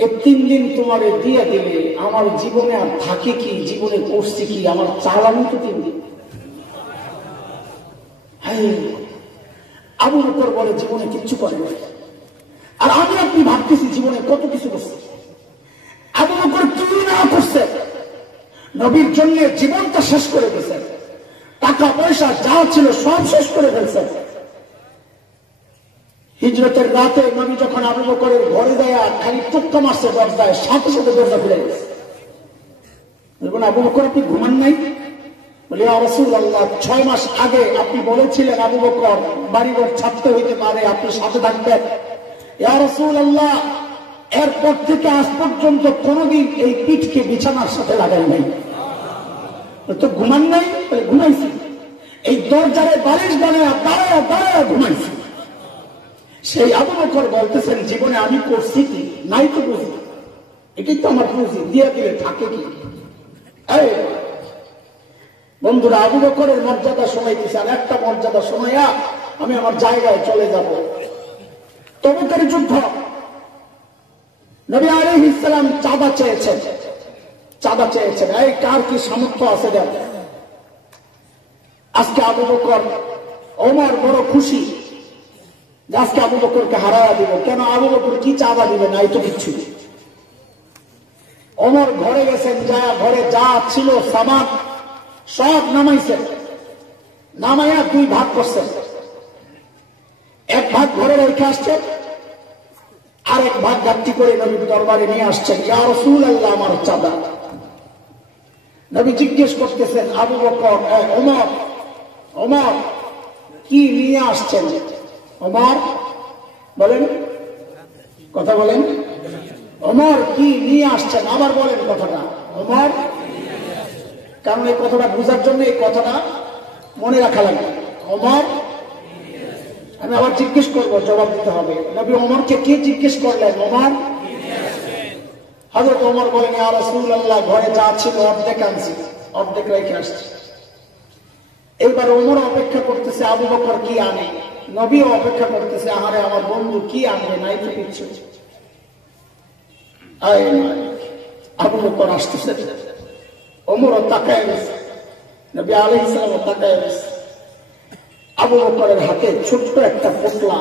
এই 3 দিন তোমারে দিয়ে দিলে আমার জীবনে আর থাকে কি, জীবনে করছি কি, আমার চালানো তো 3 দিন। আবু বকর বলে জীবনে কিচ্ছু করে না, আর আমি আপনি ভাবতেছি জীবনে কত কিছু করছি। আবু বকর কি না করছে, নবীর জন্য জীবনটা শেষ করে দিয়েছেন, টাকা পয়সা যা ছিল সব শেষ করে ফেলছেন। হিজরতের রাতে নবী যখন আবু বকরের ঘরে দেয়া খালি টুক্কা মারছে দরজায়, সাথে সাথে দরজা খুলে গেছে। আবু বকর আপনি ঘুমান নাই? বলে ইয়া রাসূলুল্লাহ 6 মাস আগে আপনি বলেছিলেন আবু বকর বাড়িঘর ছাড়তে হইতে পারে, আপনি সাথে থাকবেন। ইয়া রাসূলুল্লাহ এরপর থেকে আজ পর্যন্ত কোনদিন এই পিঠকে বিছানার সাথে লাগাই নাই। তো ঘুমান নাই? ঘুমাইছি, এই দরজারে বালিশ বানায় দাঁড়ায় দাঁড়ায় ঘুমাইছি। সেই আবু বকর বলতেছেন জীবনে আমি করছি কি, নাই তো বুঝি, এটাই তো আমার বুঝি, দিয়ে দিলে থাকে কি। বন্ধুরা, আবু বকরের মর্যাদা শোনাইতেছে, আর একটা মর্যাদা শোনাইয়া আমি আমার জায়গায় চলে যাব। তবুকের যুদ্ধ, নবী আলাইহিস সালাম চাঁদা চেয়েছেন, চাঁদা চেয়েছেন, এই কার কি সামর্থ্য আছে দেন। আজকে আবু বকর ওমর বড় খুশি, আজকে আবু বকরকে হারায়া দিব। কেন? আবু বকর কি চাঁদা দিবে? নাই তো কিচ্ছু। ওমর ঘরে গেছেন, যা ঘরে যা ছিল সামান সব নামাইছেন, নামাইয়া 2 ভাগ করছেন। 1 ভাগ ঘরে রেখে আসছেন, আর 1 ভাগ গাড়ি করে নবীর দরবারে নিয়ে আসছেন। ইয়া রাসূলুল্লাহ আমার চাঁদা। নবী জিজ্ঞেস করতেছেন আবু বকর, ওমর ওমর কি নিয়ে আসছেন? ওমর বলেন, কথা বলেন, ওমর কি নিয়ে আসছেন? আবার বলেন কথাটা, ওমর। কারণ এই কথাটা বোঝার জন্য এই কথাটা মনে রাখা লাগবে। ওমর, আমি আবার জিজ্ঞেস করবো, জবাব দিতে হবে। নবী ওমরকে কে জিজ্ঞেস করলেন? ওমর। হযরত ওমর বলেন, ইয়া রাসূলুল্লাহ ঘরে যা ছিল অর্ধেক আনছি, অর্ধেক রেখে আসছি। এইবার ওমর অপেক্ষা করতেছে আবু বকর কি আনে, নবীও অপেক্ষা করতেছে, আহারে আমার বন্ধু কি আনবে, নাই তো কিচ্ছু। আবু বকর আসতেছে, ওমরও তাকায় গেছে, নবী আলাইহিস সালামও তাকায় গেছে। আবু বকরের হাতে ছোট্ট একটা পোটলা,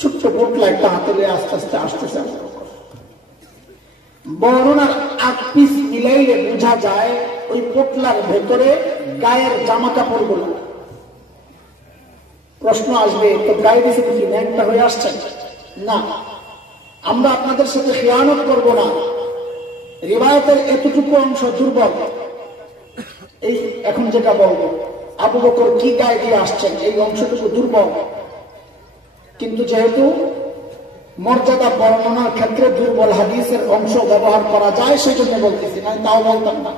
ছোট্ট পোটলা একটা হাতে নিয়ে আস্তে আস্তে আসতেছে। বর্ণনার 8 পিস মিলাইলে বোঝা যায় ওই পোটলার ভেতরে গায়ের জামা কাপড় গুলো। প্রশ্ন আসবে, তো গায়ে দিয়েছে কি ন্যাংটা হয়ে আসছে? না, আমরা আপনাদের সাথে খেয়ানত করব না। রিবায়াতের এতটুকু অংশ দুর্বল, এই এখন যেটা বলবো, আবু বকর কি গায়ে দিয়ে আসছেন এই অংশটুকু দুর্বল, কিন্তু যেহেতু মর্যাদা বর্ণনার ক্ষেত্রে দুর্বল হাদিসের অংশ ব্যবহার করা যায় সেই জন্য বলতেছি, না তাও বলতাম না।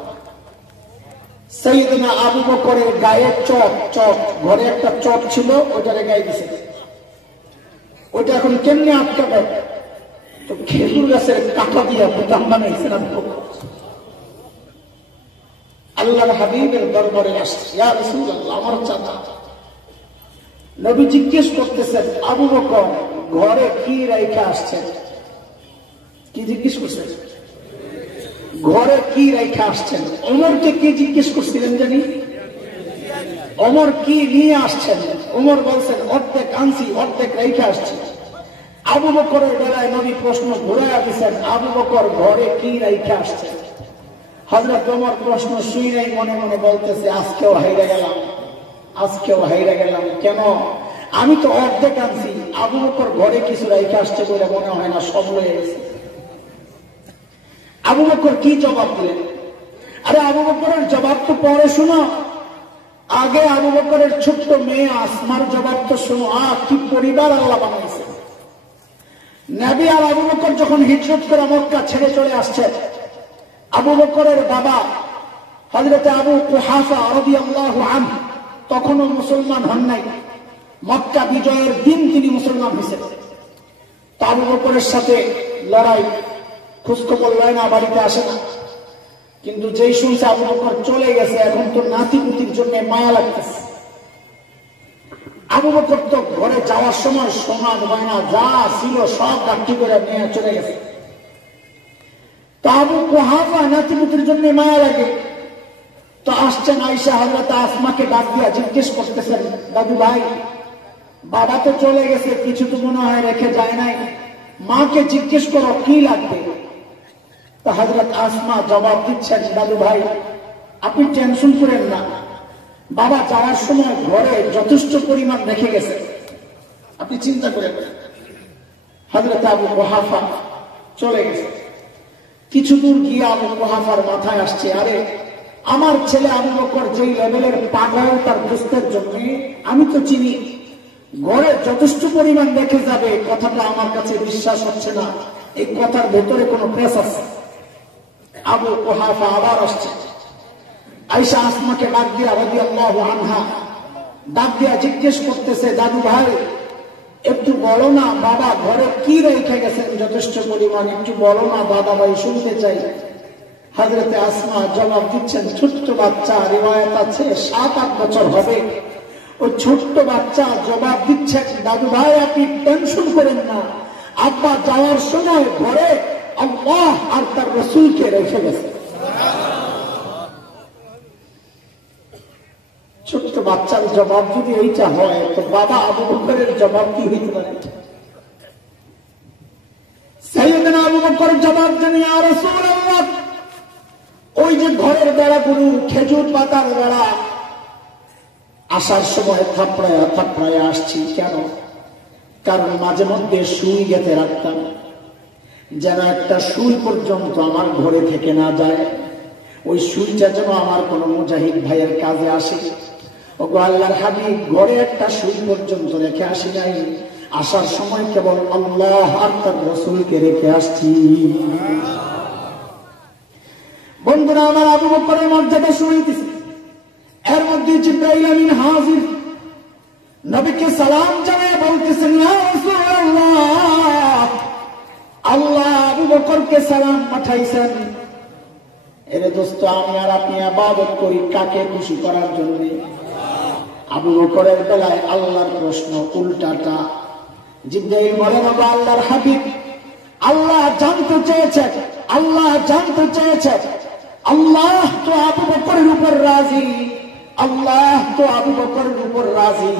সাইয়েদনা আবু বকরের গায়ে চট ঘরে একটা চট ছিল, ওটারে গায়ে দিছে। ওইটা এখন কেমনি আটকাবে? তো খেজুর গাছের কাঁটা দিয়া বোতাম বানাইছেন আবু বকর। আল্লাহর হাবিবের দরবারে আসছে, ইয়া রাসূলুল্লাহ, আমার চাচা। নবী জিজ্ঞেস করতেছেন, আবু বকর ঘরে কি রেখে আসছেন? কি জিজ্ঞেস করছেন? ঘরে কি রেখে আসছেন? ওমরকে কি জিজ্ঞেস করছিলেন জানি? ওমর কি নিয়ে আসছেন? ওমর বলছেন অর্ধেক আনছি, অর্ধেক রেখে আসছি। আবু বকরের বেলায় নবী প্রশ্ন ঘুরাইয়া দিচ্ছেন, আবু বকর ঘরে কি রেখে আসছেন? হযরত ওমর প্রশ্ন শুই নাই, মনে মনে বলতেছে আজকেও হাইরা গেলাম, আজকেও হাইরা গেলাম। কেন? আমি তো অর্ধেক আনছি, আবু বকর ঘরে কিছু রেখে আসছে বলে মনে হয় না, সব লয়ে গেছে। আবু বকর কি জবাব দিলেন? আরে আবু বকরের জবাব তো পরে শোনো, আগে আবু বকরের ছোট্ট মেয়ে আসমার জবাব তো শোনো। কি পরিবার আল্লাহ বানাইছে। নবী আর আবু বকর যখন হিজরত করে মক্কা ছেড়ে চলে আসছে, আবু বকরের বাবা হযরত আবু কুহাফা রাদিয়াল্লাহু আনহু তখনও মুসলমান হন নাই। মক্কা বিজয়ের দিন তিনি মুসলমান হয়েছেন। তো আবু বকরের সাথে লড়াই, খোঁজখবর লয় না, বাড়িতে আসে না। কিন্তু যেই শুনছে আবু বকর চলে গেছে, এখন তো নাতিপুতির জন্য মায়া লাগতেছে। আবু বকর তো ঘরে যাওয়ার সময় সোনা গয়না যা ছিল সব গাঠি করে নিয়ে চলে গেছে। তো আবু কুহাফা নাতিপুতির জন্য মায়া লাগে। তো আসছেন আয়েশা হযরত আসমাকে ডাক দিয়া জিজ্ঞেস করতেছেন, দাদু ভাই বাবা তো চলে গেছে, কিছু তো মনে হয় রেখে যায় নাই, মাকে জিজ্ঞেস করো কি লাগবে। তো হযরত আসমা জবাব দিচ্ছেন, দাদু ভাই আপনি টেনশন করেন না, বাবা যাওয়ার সময় ঘরে যথেষ্ট পরিমাণ রেখে গেছে, আপনি চিন্তা করেন না। হযরত আবু কুহাফা চলে গেছে। কিছু দূর গিয়ে আবু কুহাফার মাথায় আসছে, আরে আমার ছেলে আবু বকর যেই লেভেলের পাগল তার দোস্তের জন্য আমি তো চিনি, ঘরে যথেষ্ট পরিমাণ রেখে যাবে, কথাটা আমার কাছে বিশ্বাস হচ্ছে না, এই কথার ভেতরে কোনো প্রেস আছে। আবু কুহাফা আবার আসছে। আয়েশা আসমাকে ডাক দিয়া রাদিয়াল্লাহু আনহা ডাক দিয়া জিজ্ঞেস করতেছে, দাদু ভাই একটু বলো না বাবা ঘরে কি রেখে গেছেন যথেষ্ট পরিমাণ, একটু বলো না দাদা ভাই, শুনতে চাই। হযরতে আসমা জবাব দিচ্ছেন, ছোট্ট বাচ্চা, রিওয়ায়াত আছে 7-8 বছর হবে, ওই ছোট্ট বাচ্চা জবাব দিচ্ছেন, দাদু ভাই আপনি টেনশন করেন না, আব্বা যাওয়ার সময় ঘরে আল্লাহ আর তার রাসূলকে রেখে গেছে। ছোট্ট বাচ্চার জবাব যদি এইটা হয়, তো বাবা আবু বকরের জবাব কি হইতে পারে? সাইয়েদনা আবু বকর জবাব দেন, ইয়া রাসূলুল্লাহ ওই যে ঘরের বেড়াগুলো খেজুর পাতার বেড়া, আসার সময় থাপড়ায়া থাপড়ায়া আসছি। কেন? কারণ মাঝে মধ্যে সুই গেঁথে রাখতাম, যেন একটা সুই পর্যন্ত আমার ঘরে থেকে না যায়, ওই সুইটা যেন আমার কোন মুজাহিদ ভাইয়ের কাজে আসে। ওগো আল্লাহর হাবিব ঘরে একটা সুই পর্যন্ত রেখে আসি নাই, আসার সময় কেবল আল্লাহ আর তার রাসূলকে রেখে আসছি। বন্ধুরা আমার, আবু বকরের মর্যাদা শুনাইতেছে, এর মধ্যে জিবরাইল আমিন হাজির, নবীকে সালাম জানায় বলতেছেন, ইয়া রাসূলুল্লাহ আল্লাহ আবু বকরকে সালাম পাঠাইছেন। এরে দোস্ত, আমি আর আপনি ইবাদত করি কাকে খুশি করার জন্য? আবু বকরের বেলায় আল্লাহর প্রশ্ন উল্টাটা। জিবরাইল বলেন, ওগো আল্লাহর হাবিব, আল্লাহ জানতে চেয়েছেন, আল্লাহ জানতে চেয়েছেন, আল্লাহ তো আবু বকরের উপর রাজি, আল্লাহ তো আবু বকরের উপর রাজি।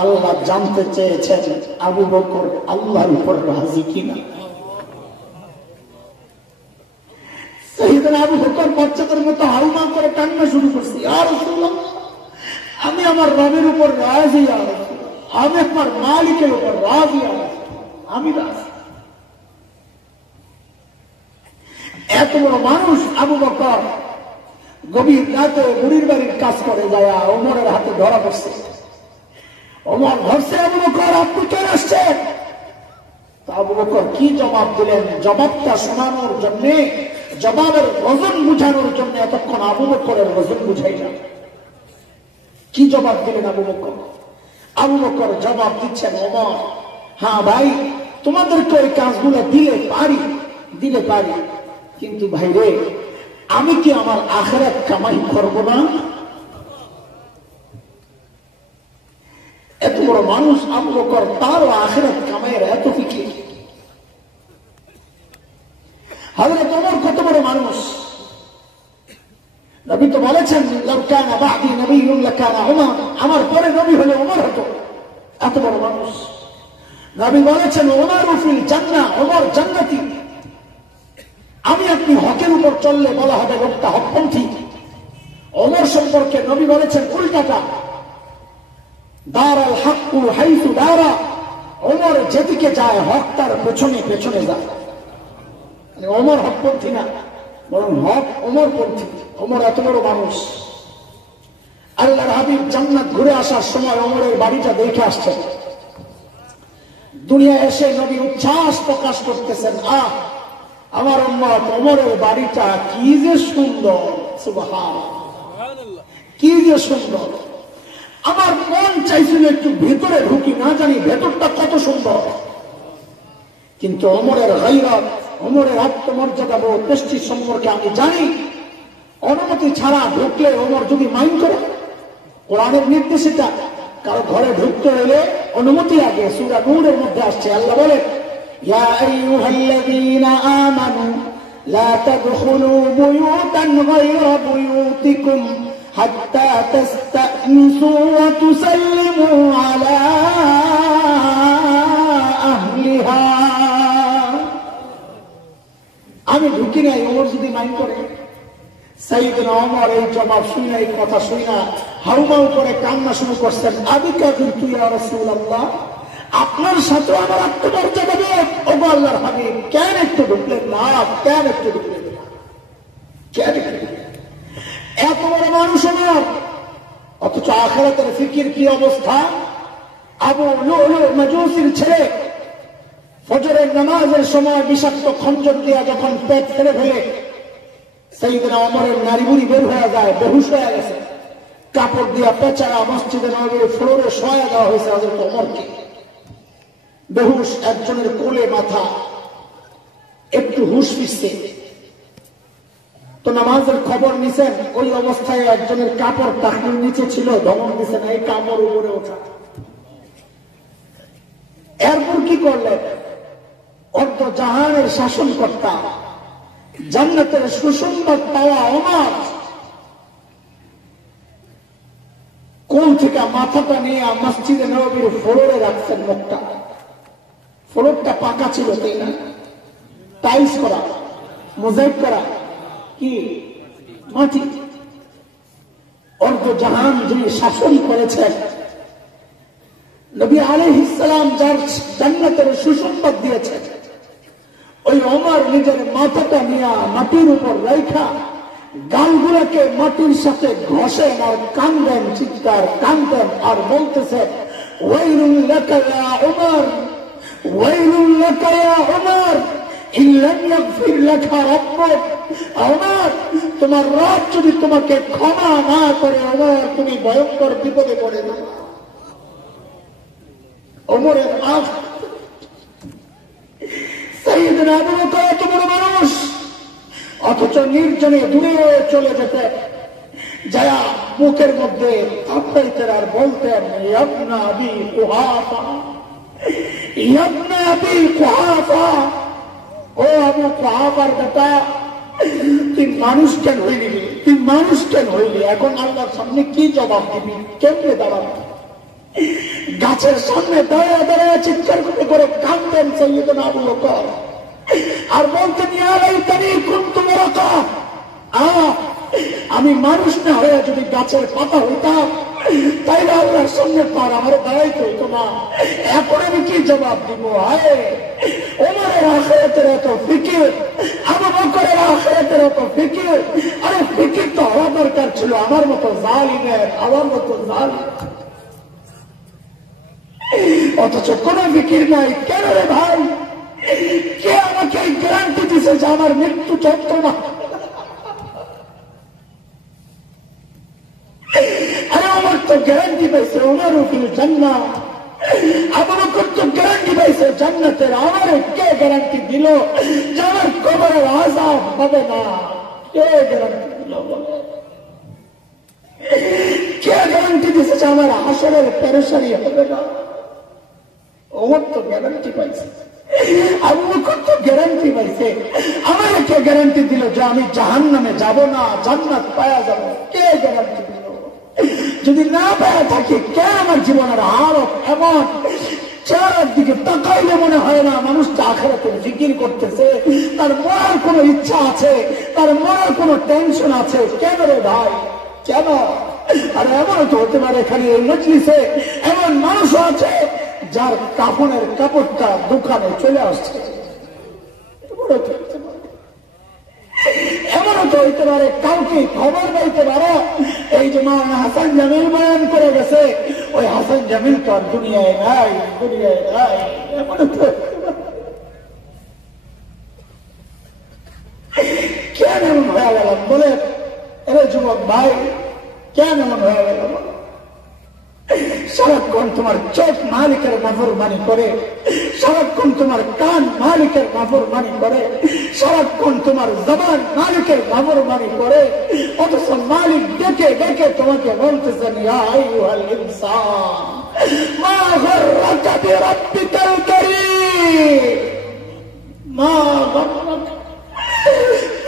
আল্লাহ জানতে চেয়েছেন আবু বকর আল্লাহর উপর রাজি কিনা। সাইয়েদনা আবু বকর বাচ্চাদের মতো হাউমা করে কান্না শুরু করছি, ইয়া রাসূলুল্লাহ আমি আমার রবের উপর রাজি, ইয়া রাসূলুল্লাহ আমি আমার মালিকের উপর রাজি, ইয়া রাসূলুল্লাহ আমি রাজি। এত বড় মানুষ আবু বকর, গভীর রাতে বুড়ির বাড়ির কাজ করে যায় ওমরের হাতে ধরা পড়ছে। ওমর ধরছে, আবু বকর আপনি কেন আসছেন? আবু বকর কি জবাব দিলেন? জবাবটা শোনানোর জন্য, জবাবের ওজন বুঝানোর জন্য এতক্ষণ আবু বকরের ওজন বুঝাইলাম। কি জবাব দিলেন আবু বকর? আবু বকর জবাব দিচ্ছেন, ওমর হ্যাঁ ভাই, তোমাদেরকে ওই কাজগুলো দিলে পারি, কিন্তু ভাই রে, আমি কি আমার আখিরাত কামাই করব না? এত বড় মানুষ আবু বকর, তারও আখিরাত কামাইয়ের এত ফিকির। হযরত ওমর কত বড় মানুষ! নবী তো বলেছেন, লাউ কানা বা'দি নবিয়্যুন লাকানা ওমর, আমার পরে নবী হলে ওমর হতো। এত বড় মানুষ। নবী বলেছেন, ওমরু ফিল জান্নাহ, ওমর জান্নাতি। আমি আপনি হকের উপর চললে বলা হবে লোকটা হকপন্থী। ওমর সম্পর্কে নবী বলেছেন উল্টাটা, দারাল হাক্কু হাইসু দারা, ওমর যেদিকে যায় হক তার পেছনে পেছনে যায়। ওমর হকপন্থী না, বরং হক ওমরপন্থী। ওমর এত বড় মানুষ। আল্লাহর হাবিব জান্নাত ঘুরে আসার সময় ওমরের বাড়িটা দেখে আসছেন। দুনিয়া এসে নবী উচ্ছ্বাস প্রকাশ করতেছেন, আমার উম্মত, ওমরের বাড়িটা কি যে সুন্দর, সুবহানাল্লাহ, কি যে সুন্দর। আমার মন চাইছিল একটু ভিতরে ঢুকি, না জানি ভেতরটা কত সুন্দর। কিন্তু ওমরের গায়রত, ওমরের আত্মমর্যাদা বোধ, প্রেস্টিজ সম্পর্কে আমি জানি। অনুমতি ছাড়া ঢুকলে ওমর যদি মাইন্ড করে, কোরআনের নির্দেশ এটা, কারো ঘরে ঢুকতে হলে অনুমতি আগে। সূরা নূরের মধ্যে আসছে, আল্লাহ বলেন, ইয়া আইয়ুহাল্লাযীনা আমানু লা তাদখুলু বুয়ুতান গায়রা বুয়ুতিকুম হাত্তা তাস্তানিসু ওয়া তুসাল্লিমু আলা আহলিহা। আমি ঢুকি নাই, ওমর যদি মাইন্ড করে। সাইয়েদনা ওমর এই জবাব শুনে, এই কথা শুনে হাউমাউ করে কান্না শুরু করছেন। আবিকা কুনতু ইয়া রাসূলুল্লাহ, আপনার সাথে আমার আত্মমর্যাদা বোধ, ওগো আল্লাহর হাবিব, কেন একটু ঢুকলেন না? কেন একটু ঢুকলেন না? কেন? এত বড় মানুষ আমার, অথচ আখিরাতের ফিকির কি অবস্থা! আবু লুলু মাজুসির ছেলে ফজরের নামাজের সময় বিষাক্ত খঞ্জর দিয়া যখন পেট ফেলে ফেলে সাইয়েদনা ওমরের নারী বুড়ি বের হয়ে যায়, বেহুশ হয়ে গেছে। কাপড় দিয়া পেঁচারা মসজিদে নববীর ফ্লোরে শোয়া দেওয়া হয়েছে হযরত ওমরকে। বেহুশ, একজনের কোলে মাথা, একটু হুশ ফিরছে। তো নামাজের খবর নিছেন, ওই অবস্থায় একজনের কাপড় টাকনুর নিচে ছিল, ধমক দিচ্ছেন, এই কাপড় উপরে ওঠা। এরপর কি করলেন? অর্ধ জাহানের শাসনকর্তা, জান্নাতের সুসংবাদ পাওয়া ওমর কোল থেকে মাথাটা নিয়ে মসজিদে নববীর ফ্লোরে রাখছেন। মুখটা, ফ্লোরটা পাকা ছিল, তাই না? টাইলস করা, মোজাইক করা, কি মাটি। অর্ধ জাহান যিনি শাসন করেছেন, নবী আলাইহিস সালাম যার জান্নাতের সুসংবাদ দিয়েছেন, ওই ওমর নিজের মাথাটা নিয়ে মাটির উপর রাইখা গালগুলোকে মাটির সাথে ঘষেন আর কান্দেন, চিৎকার কান্দেন আর বলতেছেন, ওয়াইলুল লাকা ইয়া ওমর, ওয়াইলুল লাকা ইয়া ওমর, ইল্লাম ইয়াগফির লাকা রাব্বুক। ওমর, তোমার রব যদি তোমাকে ক্ষমা না করে, ওমর তুমি ভয়ঙ্কর বিপদে পড়ে যাবে। ওমরের আখ সাইয়েদনা আবু বকর এত বড় মানুষ, অথচ নির্জনে দূরে চলে যেতে যারা মুখের মধ্যে থাপড়াইতেন আর বলতেন, ইবনা আবি কুহাফা, ইবনা আবি কুহাফা, ও আবু কুহাফার বেটা, তুই মানুষ কেন হইলি? তুই মানুষ কেন হইলি? এখন আল্লাহর সামনে কি জবাব দিবি? কেমনে দাঁড়াবি? গাছের সামনে দাঁড়িয়ে দাঁড়িয়ে চিৎকার করে করে কাঁদতেন সাইয়েদনা আবু বকর আর বলতেন, ইয়া লাইতানি কুনতু মারাকা, আমি মানুষ না হয়ে যদি গাছের পাতা হইতাম তাইলে আল্লাহর সামনে পার আমার দাঁড়াইতে হইতো না। এখন আমি কি জবাব দিব? হায়, ওমরের আখিরাতের এত ফিকির, আবু বকরের আখিরাতের এত ফিকির, আরে ফিকির তো হওয়া দরকার ছিল আমার মতো জালিমের, আমার মতো জালিম, অথচ কোনো ফিকির নাই। কেন রে ভাই? কে আমাকে গ্যারান্টি দিছে যে আমার মৃত্যু চত্ব না? আরে আমার তো গ্যারান্টি পাইছে ওনারও ফিল জান্নাত, আমার তো গ্যারান্টি পাইছে জান্নাতের। আমার কে গ্যারান্টি দিল যে আমার কবরের আযাব হবে না? কে গ্যারান্টি দিল? কে গ্যারান্টি দিছে যে আমার হাসরের পেরেশানি হবে না? ওমর তো গ্যারান্টি পাইছে, আবু বকর তো গ্যারান্টি পাইছে। আমার কে গ্যারান্টি দিল যে আমি জাহান্নামে যাব না, জান্নাত পাওয়া যাব? কে গ্যারান্টি দিল? যদি না পাওয়া থাকি, কে আমার জীবনের হালত এমন চারদিকে তাকাইলে মনে হয় না মানুষটা আখিরাতের ফিকির করতেছে, তার মরার কোনো ইচ্ছা আছে, তার মরার কোনো টেনশন আছে? কেন রে ভাই, কেন? আর এমন তো হতে পারে এখানে এই মজলিসে এমন মানুষও আছে যার কাফনের কাপড়টা দোকানে চলে আসছে। এমনও তো হইতে পারে কাউকে খবর পাইতে পারো এই যে মাওলানা হাসান জামিল বয়ান করে গেছে, ওই হাসান জামিল তো আর দুনিয়ায় নাই, দুনিয়ায় নাই। এমনও তো কেন এমন হয়ে গেলাম বলে? এরে যুবক ভাই, কেন এমন হয়ে গেল? সারাক্ষণ তোমার চোখ মালিকের নাফরমানি করে, সারাক্ষণ তোমার কান মালিকের নাফরমানি করে, সারাক্ষণ তোমার জবান মালিকের নাফরমানি করে, অথচ মালিক ডেকে ডেকে তোমাকে বলতেছেন ইয়া আইয়ুহাল ইনসান মা গররাকা বিরাব্বিকাল কারীম, মা গররাকা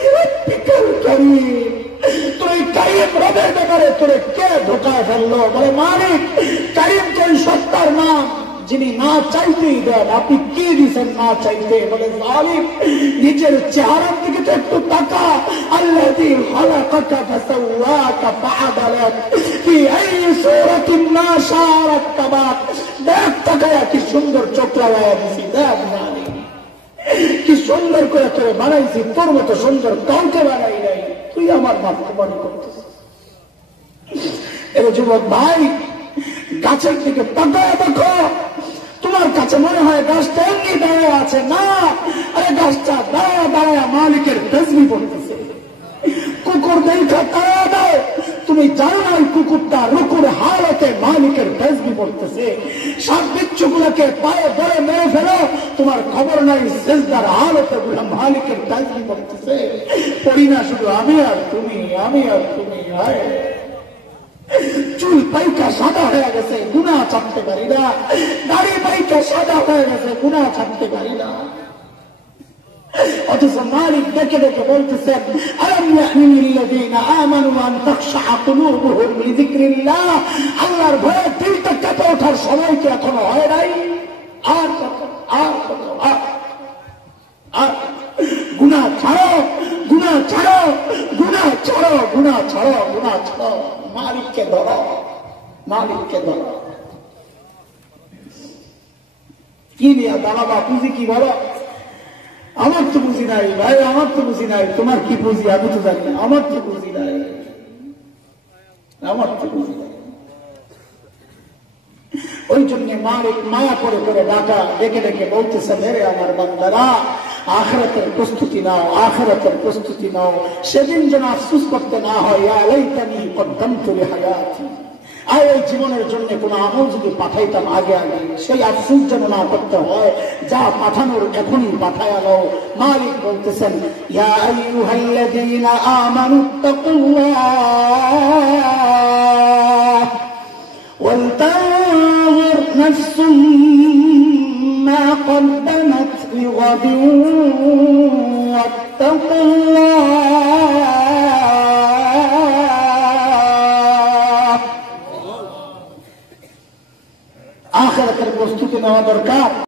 বিরাব্বিকাল কারীম। তুই কারিম রবের ব্যাপারে তোরে কে ধোকায় ফেললো? বলে মালিক কারিম তো সত্তার নাম, যিনি না চাইতেই দেন। আপনি কি দিচ্ছেন না চাইতে? বলে জালিম, নিজের চেহারার দিকে তো একটু তাকা। আল্লাযী খালাকাকা ফাসাওয়াকা ফাআদালাক ফি আইয়ি সূরাতিন মা শাআ রাক্কাবাক। দেখ তাকায়া কি সুন্দর চোখ লাগায়া দিছি, দেখ জালিম কি সুন্দর করে তোরে বানাইছি, তোর মতো সুন্দর কাউকে বানাই নাই। তুই আমার নাফরমানি করতেছিস। এবার যুবক ভাই, গাছের দিকে তাকায় দেখো, তোমার কাছে মনে হয় গাছটা এমনি দাঁড়ায় আছে, না, আরে গাছটা দাঁড়ায় দাঁড়ায় মালিকের তাসবিহ পড়তেছে। কুকুর দেখা তাড়া দাও, তুমি জানো না ওই কুকুরটা রুকুর হালতে মালিকের তাসবিহ পড়তেছে। সাপ বিচ্ছুগুলোকে পায়ে ধরে মেরে ফেলো, তোমার খবর নাই সিজদার হালতে গুলো মালিকের তাসবিহ পড়তেছে। পড়ি না শুধু আমি আর তুমি, আমি আর তুমি। হায়, চুল পাইকা সাদা হয়ে গেছে, গুনাহ ছাড়তে পারি না। দাড়ি পাইকা সাদা হয়ে গেছে, গুনাহ ছাড়তে পারি না। অথচ মালিক ডেকে ডেকে বলতেছেন আলাম ইয়ানি লিল্লাযীনা আমানু আন তাখশা কুলুবুহুম লিযিকরিল্লাহ। আল্লাহর ভয়ে দিলটা কেঁপে ওঠার সময় কি এখনো হয় নাই? আর গুনাহ ছাড়ো, গুনাহ ছাড়ো, গুনাহ ছাড়ো, গুনাহ ছাড়ো, গুনাহ ছাড়ো। মালিককে ধরো, মালিককে ধরো। কি নিয়ে দাঁড়াবা? পুঁজি কি বলো? আমার তো বুঝি নাই ভাই, আমার তো বুঝি নাই। তোমার কি বুঝি আমি তো জানি না। আমার তো বুঝি নাই, আমার তো বুঝি নাই। ওই জন্য মালিক মায়া করে করে ডাকা ডেকে ডেকে বলতেছে, মেরে আমার বান্দারা আখিরাতের প্রস্তুতি নাও, আখিরাতের প্রস্তুতি নাও। সেদিন যেন আফসোস করতে না হয়, ইয়া লাইতানি কদ্দামতু লিহায়াতি। আর এই জীবনের জন্য কোন আমল যদি পাঠাইতাম আগে আগে, সেই আফসোস যেন না করতে হয়, যা পাঠানোর এখনই পাঠায়া নাও। মালিক বলতেছেন ইয়া আইয়ুহাল্লাযীনা আমানুত্তাকুল্লাহ ওয়ালতানজুর নাফসুম মা কদ্দামাত লিগাদিন ওয়াত্তাকুল্লাহ। আখিরাতের প্রস্তুতি নেওয়া দরকার।